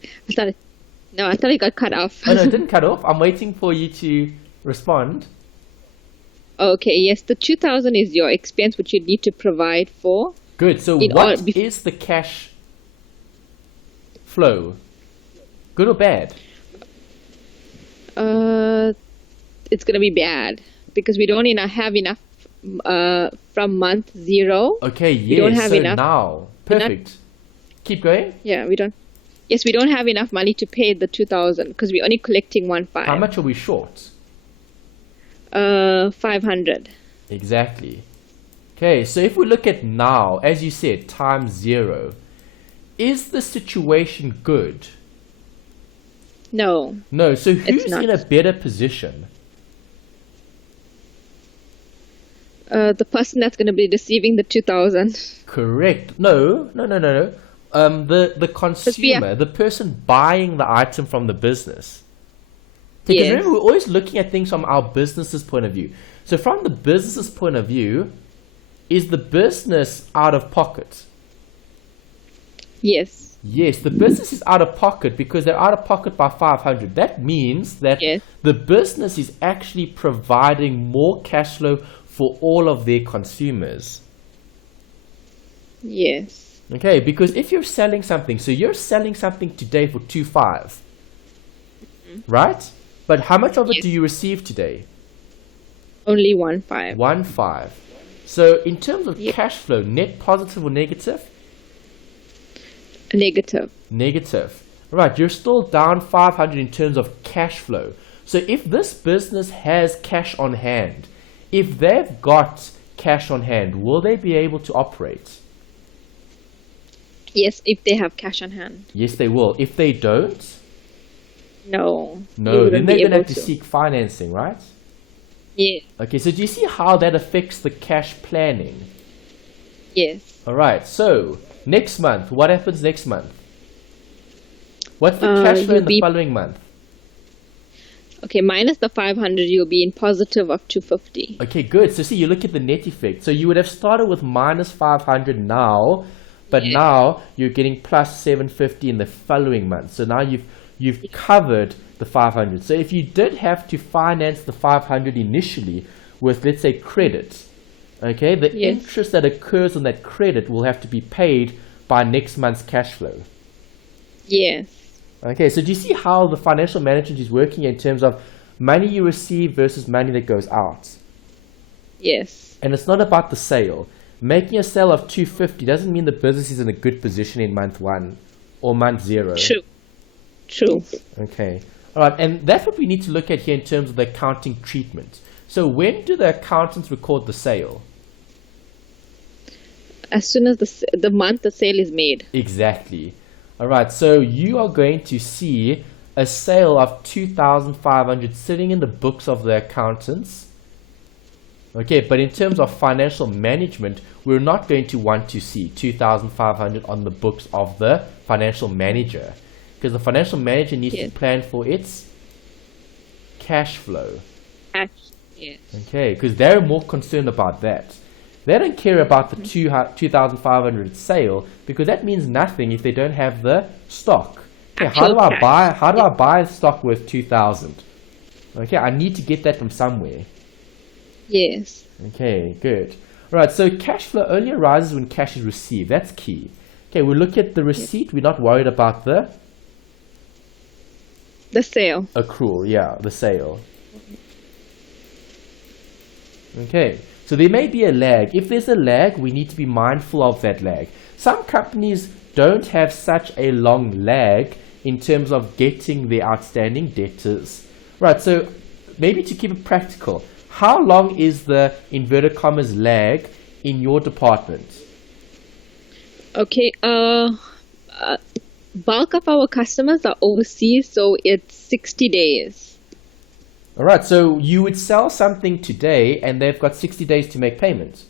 I thought it got cut off. Oh no, it didn't cut off. I'm waiting for you to respond. Okay, yes, the 2,000 is your expense which you need to provide for. Good. So In what all- is the cash flow? Good or bad? It's gonna be bad because we don't have enough from month 0. Okay, We don't yes. have So enough. now, perfect. Keep going. Yeah, we don't. Yes, we don't have enough money to pay the 2,000 because we're only collecting 1,500. How much are we short? 500. Exactly. Okay, so if we look at now, as you said, times 0, is the situation good? No. No, so who's not. in a better position? The person that's going to be receiving the 2,000. Correct. No. The consumer, the person buying the item from the business. Because Yes. remember, we're always looking at things from our business's point of view. So from the business's point of view, is the business out of pocket? Yes. Yes, the business is out of pocket because they're out of pocket by 500. That means that Yes. the business is actually providing more cash flow for all of their consumers. Yes. Okay, because if you're selling something, so you're selling something today for 2.5, right? But how much of it Yes. do you receive today? Only 1.5. 1.5. So in terms of Yeah. cash flow, net positive or negative? Negative. Negative. Right, you're still down 500 in terms of cash flow. So if this business has cash on hand, if they've got cash on hand, will they be able to operate? Yes, if they have cash on hand. Yes, they will. If they don't, No. you no, then wouldn't they're be going to able have to seek financing, right? Yes. Okay, so do you see how that affects the cash planning? Yes. All right, so next month, what happens next month? What's the cash flow you'll in the be- following month? Okay, minus the 500, you'll be in positive of 250. Okay, good. So see, you look at the net effect. So you would have started with minus 500 now, but Yeah. now you're getting plus 750 in the following month. So now you've covered the 500. So if you did have to finance the 500 initially with, let's say, credit, okay, the Yes. interest that occurs on that credit will have to be paid by next month's cash flow. Yes. Okay, so do you see how the financial management is working in terms of money you receive versus money that goes out? Yes. And it's not about the sale. Making a sale of 250 doesn't mean the business is in a good position in month 1 or month 0. True. True. Okay. All right, and that's what we need to look at here in terms of the accounting treatment. So when do the accountants record the sale? As soon as the month the sale is made. Exactly. All right, so you are going to see a sale of 2,500 sitting in the books of the accountants. Okay, but in terms of financial management, we're not going to want to see 2,500 on the books of the financial manager, because the financial manager needs Yes. to plan for its cash flow. Cash. Yes. Okay, because they're more concerned about that. They don't care about the 2,500 sale, because that means nothing if they don't have the stock. Okay, how do Actual I buy stock worth 2,000? Okay, I need to get that from somewhere. Yes. Okay, good. All right, so cash flow only arises when cash is received. That's key. Okay, we look at the receipt. We're not worried about the The sale. accrual. Yeah, the sale. Okay, so there may be a lag. If there's a lag, we need to be mindful of that lag. Some companies don't have such a long lag in terms of getting their outstanding debtors. Right, so maybe to keep it practical, how long is the inverted commas lag in your department? Okay. Bulk of our customers are overseas, so it's 60 days. All right, so you would sell something today and they've got 60 days to make payment.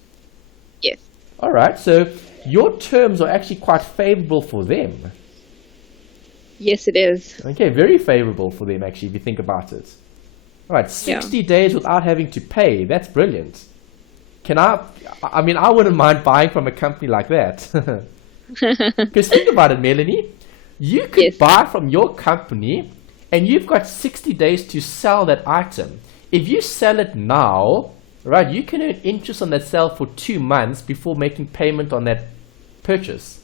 Yes. All right, so your terms are actually quite favorable for them. Yes, it is. Okay, very favorable for them actually, if you think about it. All right, 60 days without having to pay. That's brilliant. I mean, I wouldn't mind buying from a company like that. Because think about it, Melanie. You could Yes. buy from your company and you've got 60 days to sell that item. If you sell it now, right, you can earn interest on that sale for 2 months before making payment on that purchase.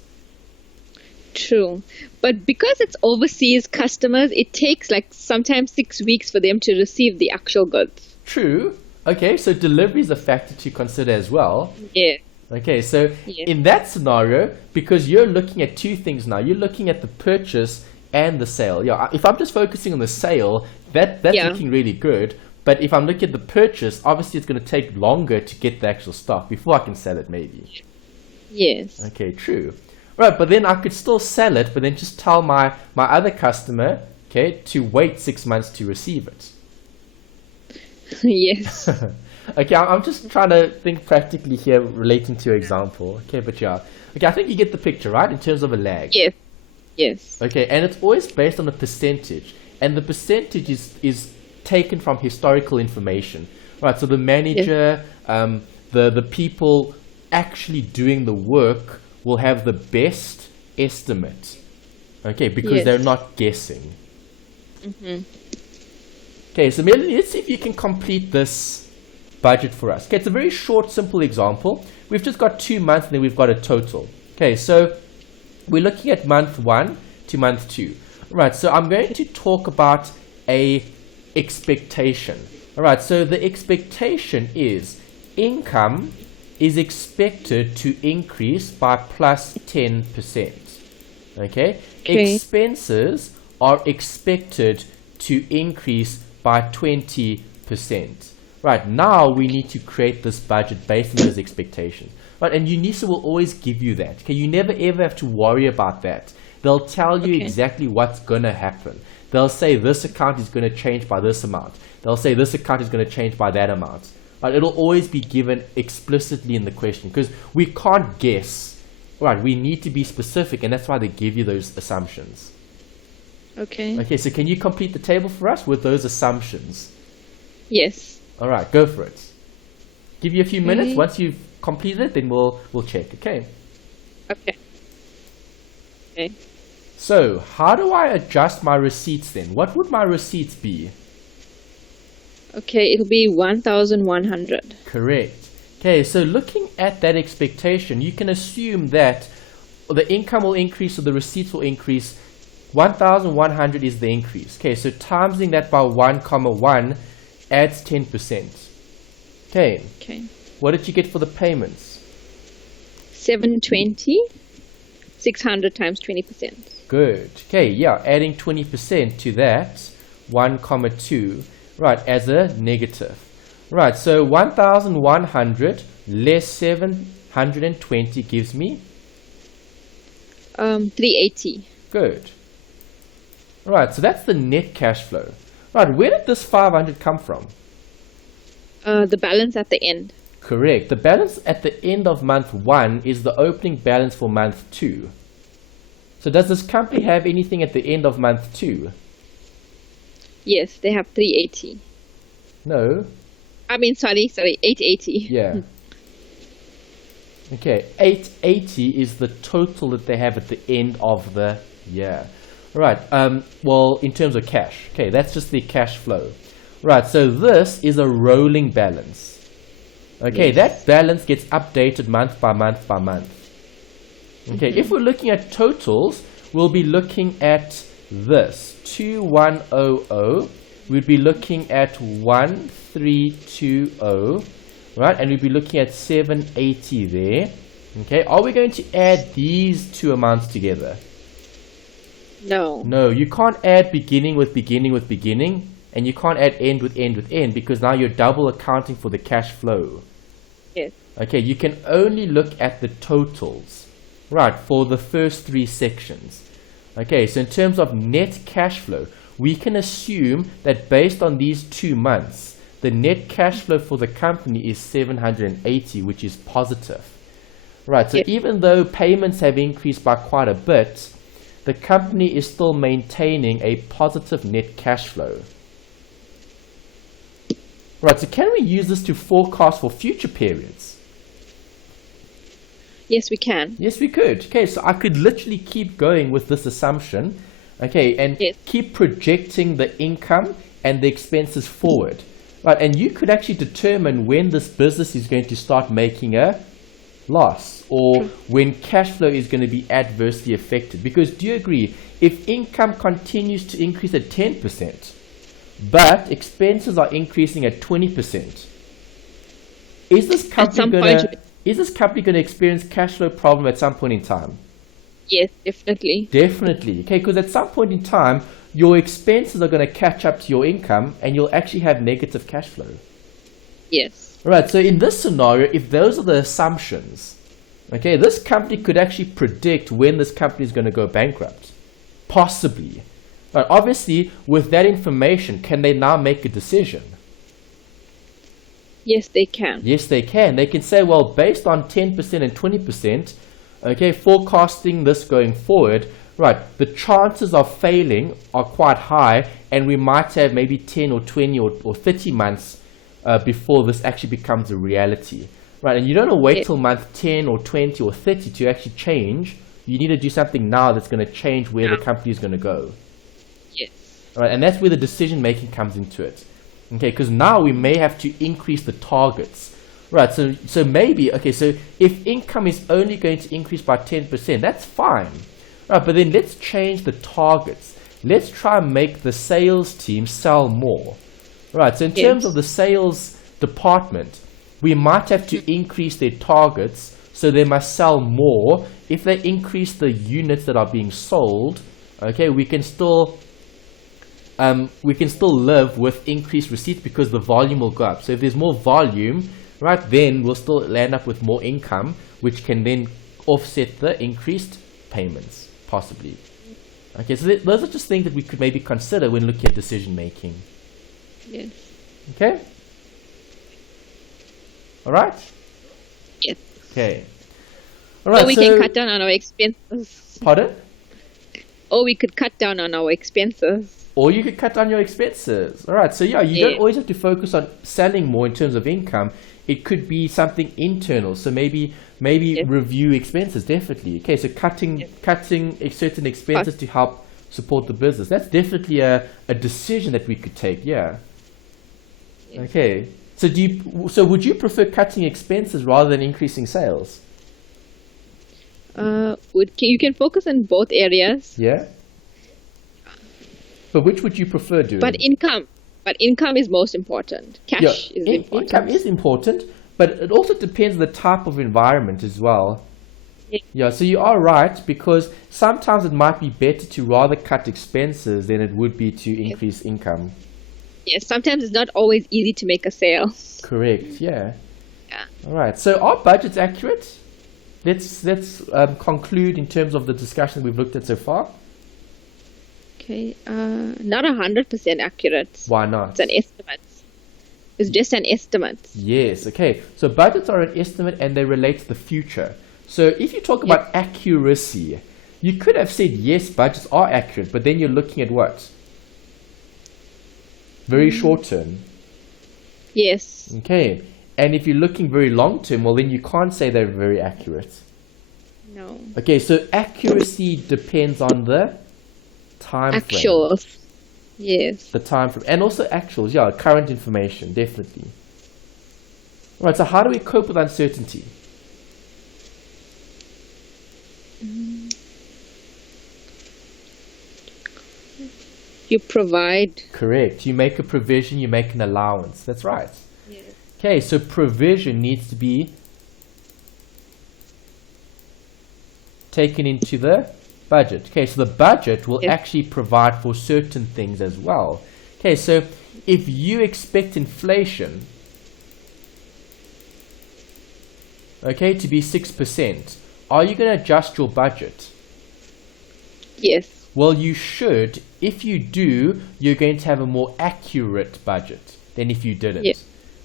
True. But because it's overseas customers, it takes like sometimes 6 weeks for them to receive the actual goods. True. Okay, so delivery is a factor to consider as well. Yeah. Okay, so Yeah. in that scenario, because you're looking at two things now, you're looking at the purchase and the sale. Yeah, if I'm just focusing on the sale, that's Yeah. looking really good. But if I'm looking at the purchase, obviously it's going to take longer to get the actual stock before I can sell it, maybe. Yes. Okay, true. Right, but then I could still sell it, but then just tell my other customer, okay, to wait 6 months to receive it. Yes. Okay, I'm just trying to think practically here relating to your example. Okay, but yeah. Okay, I think you get the picture, right, in terms of a lag. Yes. Yes. Okay, and it's always based on a percentage. And the percentage is taken from historical information. Right, so the manager, the people actually doing the work will have the best estimate Okay, because they're not guessing. Mm-hmm. Okay, so Melanie, let's see if you can complete this budget for us. Okay, it's a very short, simple example. We've just got 2 months and then we've got a total. Okay, so we're looking at month 1 to month 2. All right, so I'm going to talk about a expectation. All right, so the expectation is income is expected to increase by plus 10%. Okay? Expenses are expected to increase by 20%. Right, now we need to create this budget based on those expectations. Right, and UNISA will always give you that. Okay, you never ever have to worry about that. They'll tell you exactly what's going to happen. They'll say this account is going to change by this amount. They'll say this account is going to change by that amount. Right, it'll always be given explicitly in the question because we can't guess. Right, we need to be specific, and that's why they give you those assumptions. Okay. Okay, so can you complete the table for us with those assumptions? Yes. All right, go for it. Give you a few minutes. Once you've completed it, then we'll check. Okay. Okay. Okay. So, how do I adjust my receipts then? What would my receipts be? Okay, it'll be 1,100. Correct. Okay, so looking at that expectation, you can assume that the income will increase or the receipts will increase. 1,100 is the increase. Okay, so timesing that by 1,1 adds 10%. Okay. Okay. What did you get for the payments? 720. 600 times 20%. Good. Okay, yeah, adding 20% to that, 1,2, right, as a negative. Right, so 1,100 less 720 gives me? 380. Good. Right, so that's the net cash flow. Right, where did this 500 come from? The balance at the end. Correct. The balance at the end of month 1 is the opening balance for month 2. So does this company have anything at the end of month 2? Yes, they have 380. No. I mean, sorry, 880. Yeah. Okay, 880 is the total that they have at the end of the year. Right, well, in terms of cash. Okay, that's just the cash flow. Right, so this is a rolling balance. Okay, that balance gets updated month by month by month. Okay, if we're looking at totals, we'll be looking at this. 2100, we'd be looking at 1320, right? And we'd be looking at 780 there. Okay, are we going to add these two amounts together? No. No, you can't add beginning with beginning with beginning, and you can't add end with end with end, because now you're double accounting for the cash flow. Yes. Okay, you can only look at the totals, right, for the first 3 sections. Okay, so in terms of net cash flow, we can assume that based on these 2 months, the net cash flow for the company is 780, which is positive. Right, so even though payments have increased by quite a bit, the company is still maintaining a positive net cash flow. Right, so can we use this to forecast for future periods? Yes, we can. Yes, we could. Okay, so I could literally keep going with this assumption, okay, and keep projecting the income and the expenses forward. Right, and you could actually determine when this business is going to start making a loss, or when cash flow is going to be adversely affected. Because do you agree, if income continues to increase at 10%, but expenses are increasing at 20%, is this company going to experience cash flow problem at some point in time? Yes, definitely. Definitely. Okay, because at some point in time, your expenses are going to catch up to your income, and you'll actually have negative cash flow. Yes. Right, so in this scenario, if those are the assumptions, okay, this company could actually predict when this company is going to go bankrupt. Possibly. But obviously, with that information, can they now make a decision? Yes, they can. Yes, they can. They can say, well, based on 10% and 20%, okay, forecasting this going forward, right, the chances of failing are quite high, and we might have maybe 10 or 20 or 30 months before this actually becomes a reality. Right, and you don't want to wait till month 10 or 20 or 30 to actually change You need to do something now that's going to change where the company is going to go. Yes. All right, and that's where the decision making comes into it. Okay, because now we may have to increase the targets. Right, so maybe, okay, so if income is only going to increase by 10%, that's fine. Right, but then let's change the targets. Let's try and make the sales team sell more. Right, so in terms of the sales department, we might have to increase their targets so they must sell more. If they increase the units that are being sold, okay, we can still live with increased receipts because the volume will go up. So if there's more volume, right, then we'll still land up with more income, which can then offset the increased payments, possibly. Okay, so those are just things that we could maybe consider when looking at decision making. Yes. Okay? All right? Yes. Okay. All right, or we can cut down on our expenses. Pardon? Or we could cut down on our expenses. Or you could cut down your expenses. All right, so yeah, you don't always have to focus on selling more in terms of income. It could be something internal. So maybe review expenses, definitely. Okay, so cutting certain expenses to help support the business. That's definitely a decision that we could take, yeah. Yes. Okay. So would you prefer cutting expenses rather than increasing sales? You can focus on both areas. Yeah. But which would you prefer doing? But income is most important. Cash is important. Income is important, but it also depends on the type of environment as well. Yeah, so you are right, because sometimes it might be better to rather cut expenses than it would be to increase income. Yes, sometimes it's not always easy to make a sale. Correct, yeah. All right, so are budgets accurate? Let's conclude in terms of the discussion we've looked at so far. Okay, not 100% accurate. Why not? It's an estimate. It's just an estimate. Yes, okay. So budgets are an estimate and they relate to the future. So if you talk about accuracy, you could have said, yes, budgets are accurate, but then you're looking at what? Very short term. Yes. Okay. And if you're looking very long term, well, then you can't say they're very accurate. No. Okay, so accuracy depends on the time frame. Actuals. Yes. The time frame. And also actuals, yeah, current information, definitely. All right, so how do we cope with uncertainty? You provide. Correct. You make a provision, you make an allowance. That's right. Yes. Okay, so provision needs to be taken into the budget. Okay, so the budget will actually provide for certain things as well. Okay, so if you expect inflation, okay, to be 6%, are you going to adjust your budget? Yes. Well, you should. If you do, you're going to have a more accurate budget than if you didn't. Yes.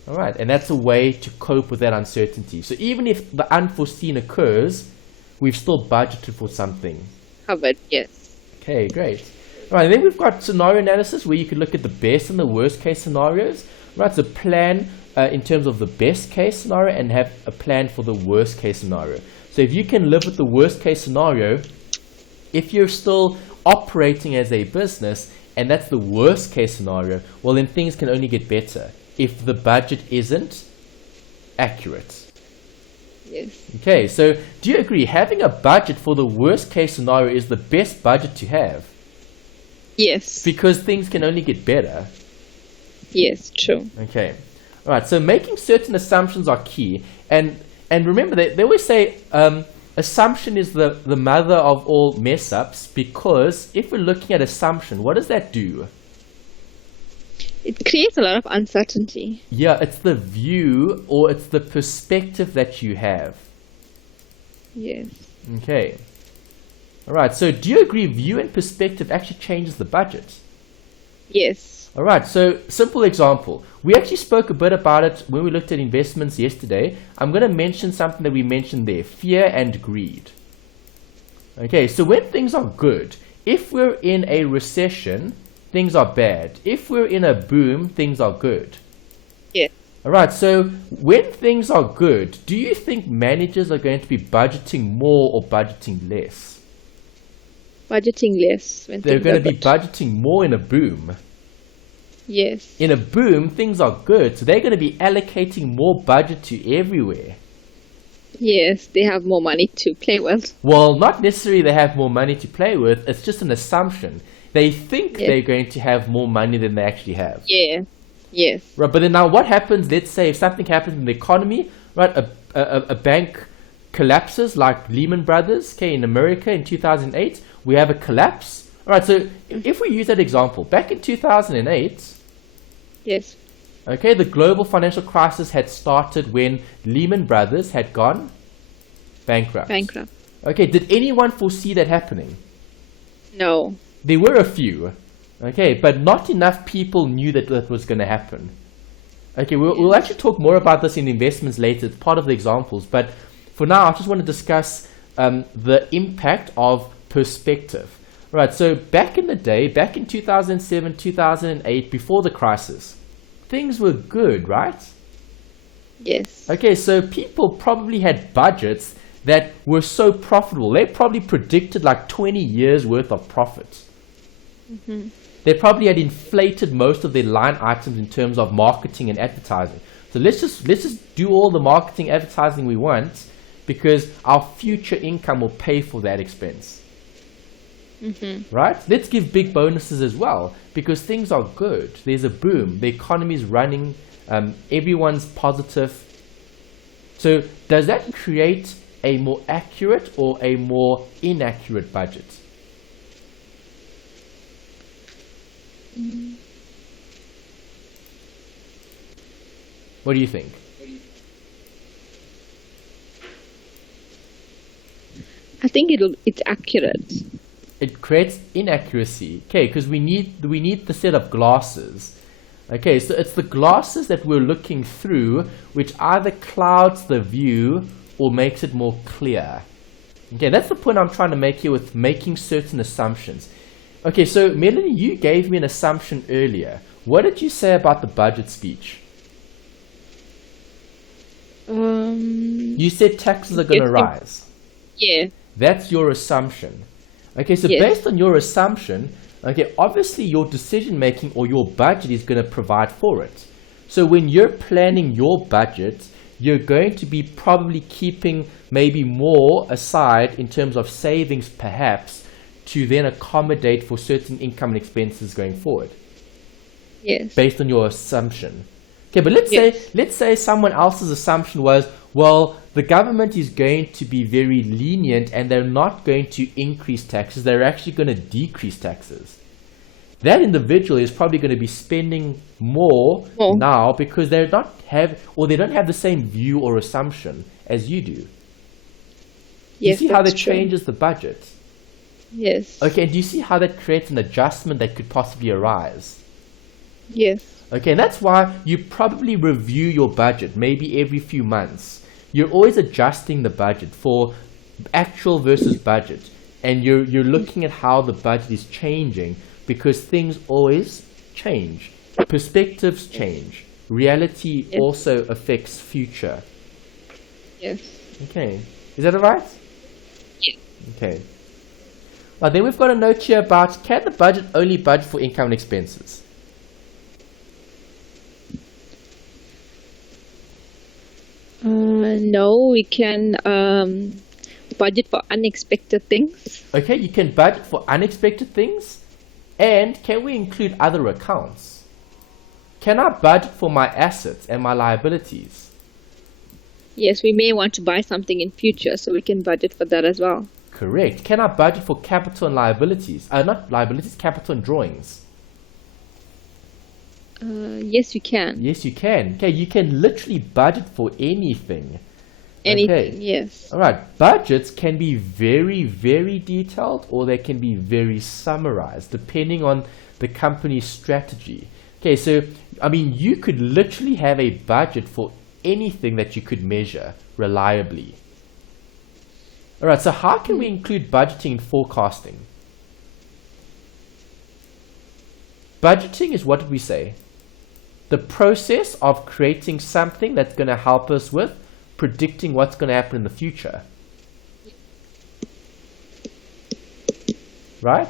All right, and that's a way to cope with that uncertainty. So even if the unforeseen occurs, we've still budgeted for something. Covered, yes. Okay, great. All right, and then we've got scenario analysis where you could look at the best and the worst case scenarios. Right, so plan in terms of the best case scenario and have a plan for the worst case scenario. So if you can live with the worst case scenario, if you're still operating as a business and that's the worst case scenario, well then things can only get better if the budget isn't accurate. Yes. Okay, so do you agree having a budget for the worst case scenario is the best budget to have? Yes. Because things can only get better. Yes, true. Okay. All right, so making certain assumptions are key. And remember, they always say assumption is the mother of all mess-ups, because if we're looking at assumption, what does that do? It creates a lot of uncertainty. Yeah, it's the view or it's the perspective that you have. Yes. Okay. All right, so do you agree view and perspective actually changes the budget? Yes. All right, so simple example. We actually spoke a bit about it when we looked at investments yesterday. I'm going to mention something that we mentioned there, fear and greed. Okay, so when things are good, if we're in a recession, things are bad. If we're in a boom, things are good. Yes. All right, so when things are good, do you think managers are going to be budgeting more or budgeting less? Budgeting less when They're things going are to be good. budgeting more in a boom. Yes. In a boom, things are good, so they're going to be allocating more budget to everywhere. Yes, they have more money to play with. Well, not necessarily they have more money to play with, it's just an assumption. They think they're going to have more money than they actually have. Yeah. Yes. Right, but then now what happens, let's say if something happens in the economy, right, a bank collapses like Lehman Brothers, okay, in America in 2008, we have a collapse. All right, so if we use that example, back in 2008, Yes. okay, the global financial crisis had started when Lehman Brothers had gone bankrupt. Okay, did anyone foresee that happening? No. There were a few, okay, but not enough people knew that that was going to happen. Okay, we'll actually talk more about this in investments later. It's part of the examples, but for now, I just want to discuss the impact of perspective. Right, so back in the day, back in 2007, 2008, before the crisis, things were good, right? Yes. Okay, so people probably had budgets that were so profitable. They probably predicted like 20 years worth of profit. They probably had inflated most of their line items in terms of marketing and advertising. So let's just do all the marketing, advertising we want, because our future income will pay for that expense. Right? Let's give big bonuses as well, because things are good. There's a boom. The economy's running. Everyone's positive. So does that create a more accurate or a more inaccurate budget? What do you think? I think it's accurate. It creates inaccuracy. Okay, because we need the set of glasses. Okay, so it's the glasses that we're looking through which either clouds the view or makes it more clear. Okay, that's the point I'm trying to make here with making certain assumptions. Okay, so Melanie, you gave me an assumption earlier. What did you say about the budget speech? You said taxes are going to rise. Yeah. That's your assumption. Okay, so based on your assumption, okay, obviously your decision making or your budget is going to provide for it. So when you're planning your budget, you're going to be probably keeping maybe more aside in terms of savings perhaps to then accommodate for certain income and expenses going forward. Yes. Based on your assumption. Okay, but let's say someone else's assumption was, well, the government is going to be very lenient and they're not going to increase taxes. They're actually going to decrease taxes. That individual is probably going to be spending more now because they don't have the same view or assumption as you do. Yes, you see how that changes the budget? Yes. Okay, and do you see how that creates an adjustment that could possibly arise? Yes. Okay, and that's why you probably review your budget maybe every few months. You're always adjusting the budget for actual versus budget. And you're looking at how the budget is changing because things always change. Perspectives change. Reality also affects future. Yes. Okay. Is that all right? Yes. Okay. Well, then we've got a note here about, can the budget only budget for income and expenses? No, we can budget for unexpected things. Okay, you can budget for unexpected things. And can we include other accounts? Can I budget for my assets and my liabilities? Yes, we may want to buy something in future, so we can budget for that as well. Correct. Can I budget for capital and liabilities? Not liabilities, capital and drawings. Yes, you can. Yes, you can. Okay, you can literally budget for anything. Anything, yes. All right. Budgets can be very, very detailed or they can be very summarized depending on the company's strategy. Okay, so, I mean, you could literally have a budget for anything that you could measure reliably. All right, so how can we include budgeting in forecasting? Budgeting is, what did we say? the process of creating something that's going to help us with predicting what's going to happen in the future. Right?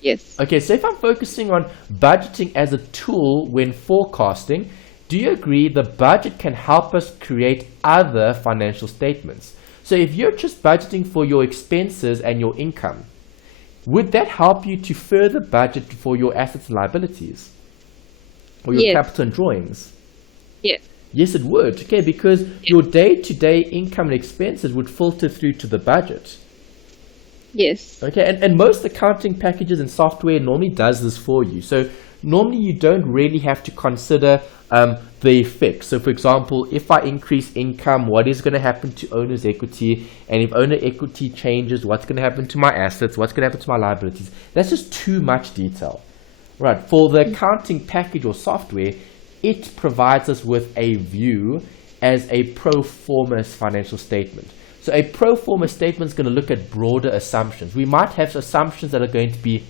Yes. Okay, so if I'm focusing on budgeting as a tool when forecasting, do you agree the budget can help us create other financial statements? So if you're just budgeting for your expenses and your income, would that help you to further budget for your assets and liabilities? Or your capital and drawings? Yes. Yes, it would. Okay, because your day-to-day income and expenses would filter through to the budget. Yes. Okay, and most accounting packages and software normally does this for you. So normally you don't really have to consider the effects. So for example, if I increase income, what is going to happen to owner's equity? And if owner equity changes, what's going to happen to my assets? What's going to happen to my liabilities? That's just too much detail. Right, for the accounting package or software, it provides us with a view as a pro forma financial statement. So a pro forma statement is going to look at broader assumptions. We might have assumptions that are going to be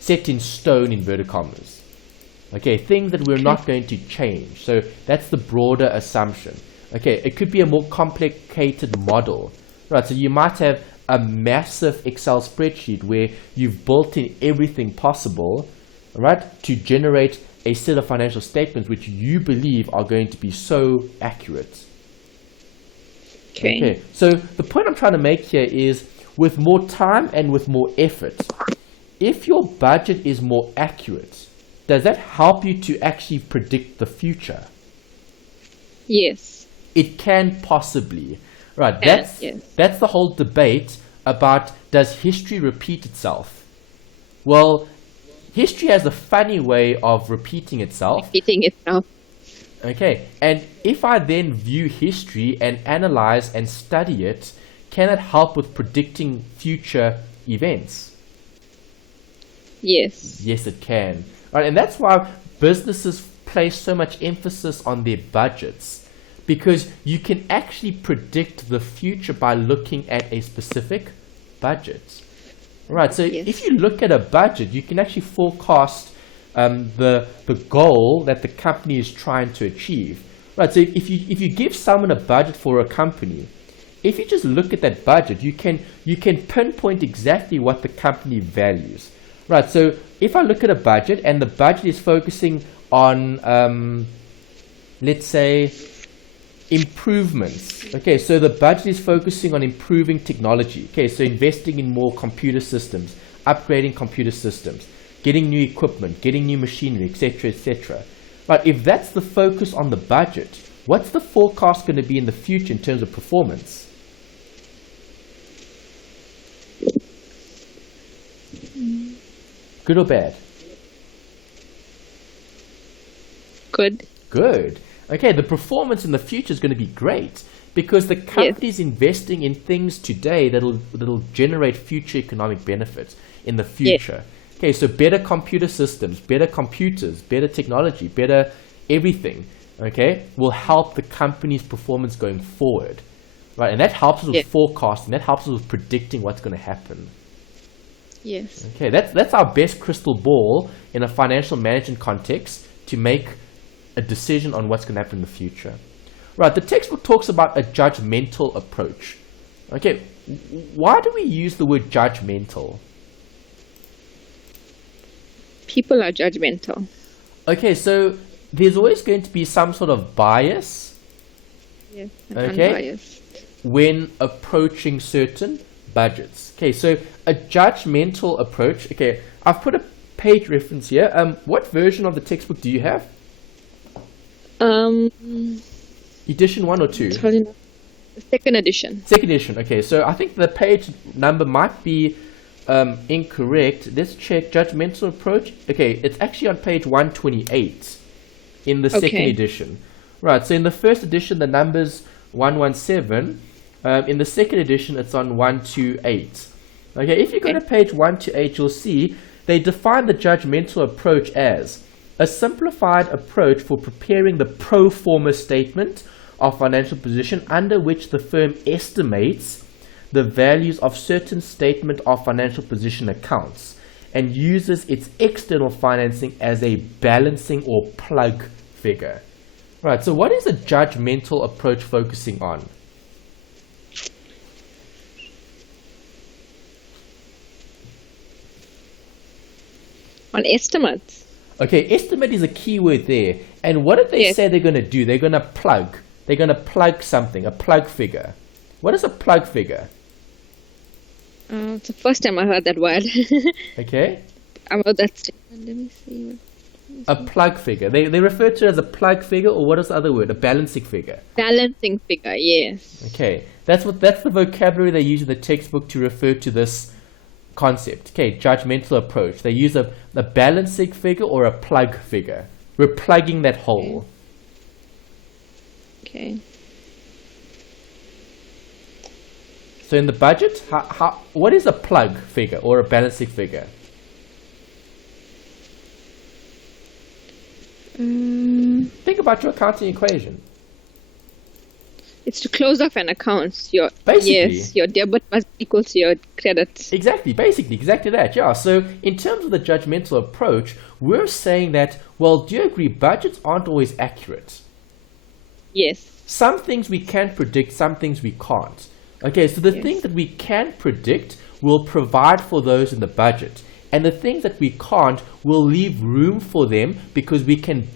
set in stone, inverted commas. Okay, things that we're not going to change. So that's the broader assumption. Okay, it could be a more complicated model. Right, so you might have a massive Excel spreadsheet where you've built in everything possible, right, to generate a set of financial statements which you believe are going to be so accurate. Okay, so the point I'm trying to make here is with more time and with more effort, if your budget is more accurate, does that help you to actually predict the future? Yes. It can possibly. Right, that's the whole debate about does history repeat itself? Well, history has a funny way of repeating itself. Okay, and if I then view history and analyze and study it, can it help with predicting future events? Yes. Yes, it can. Right, and that's why businesses place so much emphasis on their budgets, because you can actually predict the future by looking at a specific budget. Right, so if you look at a budget, you can actually forecast the goal that the company is trying to achieve. Right, so if you give someone a budget for a company, if you just look at that budget, you can pinpoint exactly what the company values. Right, so if I look at a budget and the budget is focusing on, let's say, improvements. Okay, so the budget is focusing on improving technology. Okay, so investing in more computer systems, upgrading computer systems, getting new equipment, getting new machinery, etc., etc. But if that's the focus on the budget, what's the forecast going to be in the future in terms of performance? Good or bad? Good. Good. Okay, the performance in the future is going to be great because the company is investing in things today that'll generate future economic benefits in the future. Yes. Okay, so better computer systems, better computers, better technology, better everything, okay, will help the company's performance going forward. Right, and that helps us with forecasting, that helps us with predicting what's going to happen. Yes. Okay, that's our best crystal ball in a financial management context to make a decision on what's going to happen in the future. Right, the textbook talks about a judgmental approach. Okay, why do we use the word judgmental? People are judgmental. Okay, so there's always going to be some sort of bias. Yes, unbiased. When approaching certain budgets. Okay, so a judgmental approach. Okay, I've put a page reference here. What version of the textbook do you have? Edition 1 or 2? The second edition. Second edition. Okay, so I think the page number might be incorrect. Let's check. Judgmental approach. Okay, it's actually on page 128 in the second edition. Right, so in the first edition the number's 117. In the second edition it's on 128. Okay, if you go to page 128, you'll see they define the judgmental approach as a simplified approach for preparing the pro forma statement of financial position under which the firm estimates the values of certain statement of financial position accounts and uses its external financing as a balancing or plug figure. Right, so what is a judgmental approach focusing on? On estimates. Okay, estimate is a key word there. And what did they say they're going to do? They're going to plug. They're going to plug something, a plug figure. What is a plug figure? It's the first time I heard that word. Okay. About that statement. Let me see. A plug figure. They refer to it as a plug figure, or what is the other word? A balancing figure. Balancing figure, yes. Okay. That's the vocabulary they use in the textbook to refer to this concept. Okay, judgmental approach. They use a balancing figure or a plug figure. We're plugging that hole. Okay. So in the budget, what is a plug figure or a balancing figure? Think about your accounting equation. It's to close off an account. Your debit must equal to your credit. Exactly that. Yeah. So in terms of the judgmental approach, we're saying that, well, do you agree budgets aren't always accurate? Yes. Some things we can predict, some things we can't. Okay, so the things that we can predict, we'll provide for those in the budget. And the things that we can't, we'll leave room for them because we can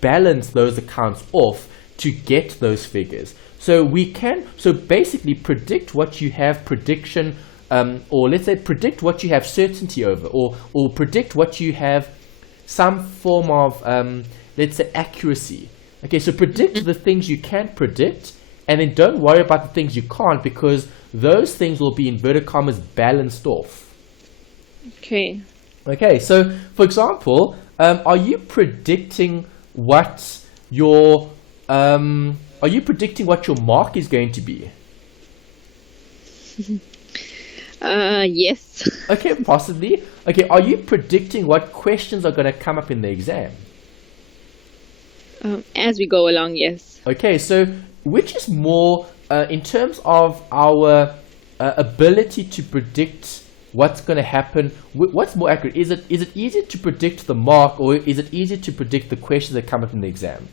balance those accounts off to get those figures. So we can, basically predict what you have prediction, or let's say predict what you have certainty over, or predict what you have some form of, let's say, accuracy. Okay, so predict the things you can predict, and then don't worry about the things you can't, because those things will be, inverted commas, balanced off. Okay. Okay, so for example, are you predicting what your mark is going to be? Yes. Okay, possibly. Okay, are you predicting what questions are going to come up in the exam? As we go along, yes. Okay, so which is more, in terms of our ability to predict what's going to happen, what's more accurate? Is it easier to predict the mark, or is it easier to predict the questions that come up in the exam?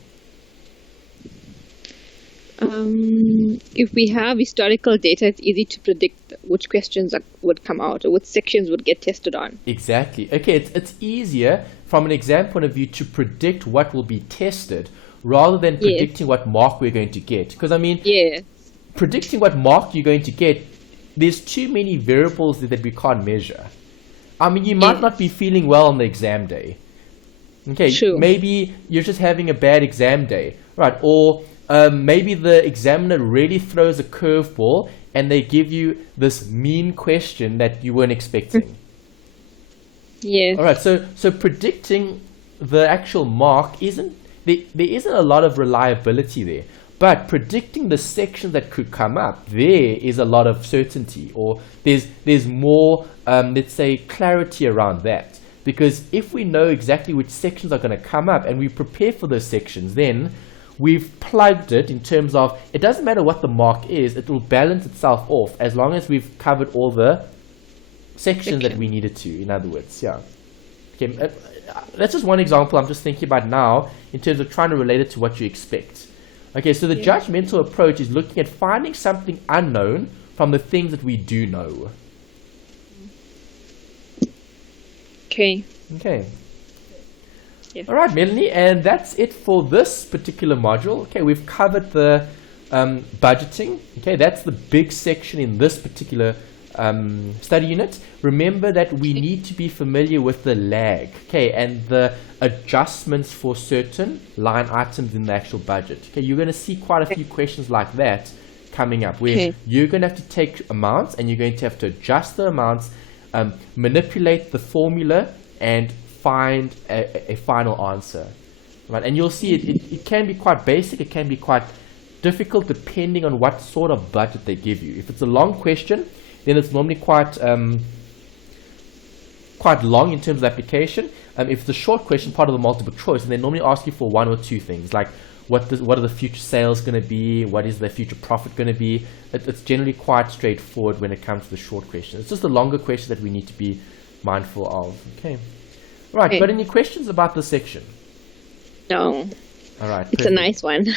If we have historical data, it's easy to predict which questions would come out or which sections would get tested on. Exactly. Okay, it's easier from an exam point of view to predict what will be tested rather than predicting what mark we're going to get. Because, I mean, predicting what mark you're going to get, there's too many variables that we can't measure. I mean, you might not be feeling well on the exam day. Okay, maybe you're just having a bad exam day, right? Or maybe the examiner really throws a curveball and they give you this mean question that you weren't expecting. Yes. All right, so predicting the actual mark there isn't a lot of reliability there. But predicting the sections that could come up, there is a lot of certainty, or there's more, let's say, clarity around that. Because if we know exactly which sections are going to come up and we prepare for those sections, then we've plugged it in terms of, it doesn't matter what the mark is, it will balance itself off as long as we've covered all the sections that we needed to, in other words. Yeah. Okay, that's just one example I'm just thinking about now in terms of trying to relate it to what you expect. Okay, so the judgmental approach is looking at finding something unknown from the things that we do know. Okay. Yes. All right, Melanie, and that's it for this particular module. Okay, we've covered the budgeting. Okay, that's the big section in this particular study unit. Remember that we need to be familiar with the lag, okay, and the adjustments for certain line items in the actual budget. Okay, you're going to see quite a few questions like that coming up, where you're going to have to take amounts and you're going to have to adjust the amounts, manipulate the formula, and find a final answer, right? And you'll see it can be quite basic, it can be quite difficult depending on what sort of budget they give you. If it's a long question, then it's normally quite long in terms of application. If it's a short question, part of the multiple choice, and they normally ask you for one or two things, like what are the future sales going to be, what is the future profit going to be. It's generally quite straightforward when it comes to the short question. It's just the longer questions that we need to be mindful of. Okay. Right, Okay. but any questions about this section? No. All right. It's a perfect. nice one.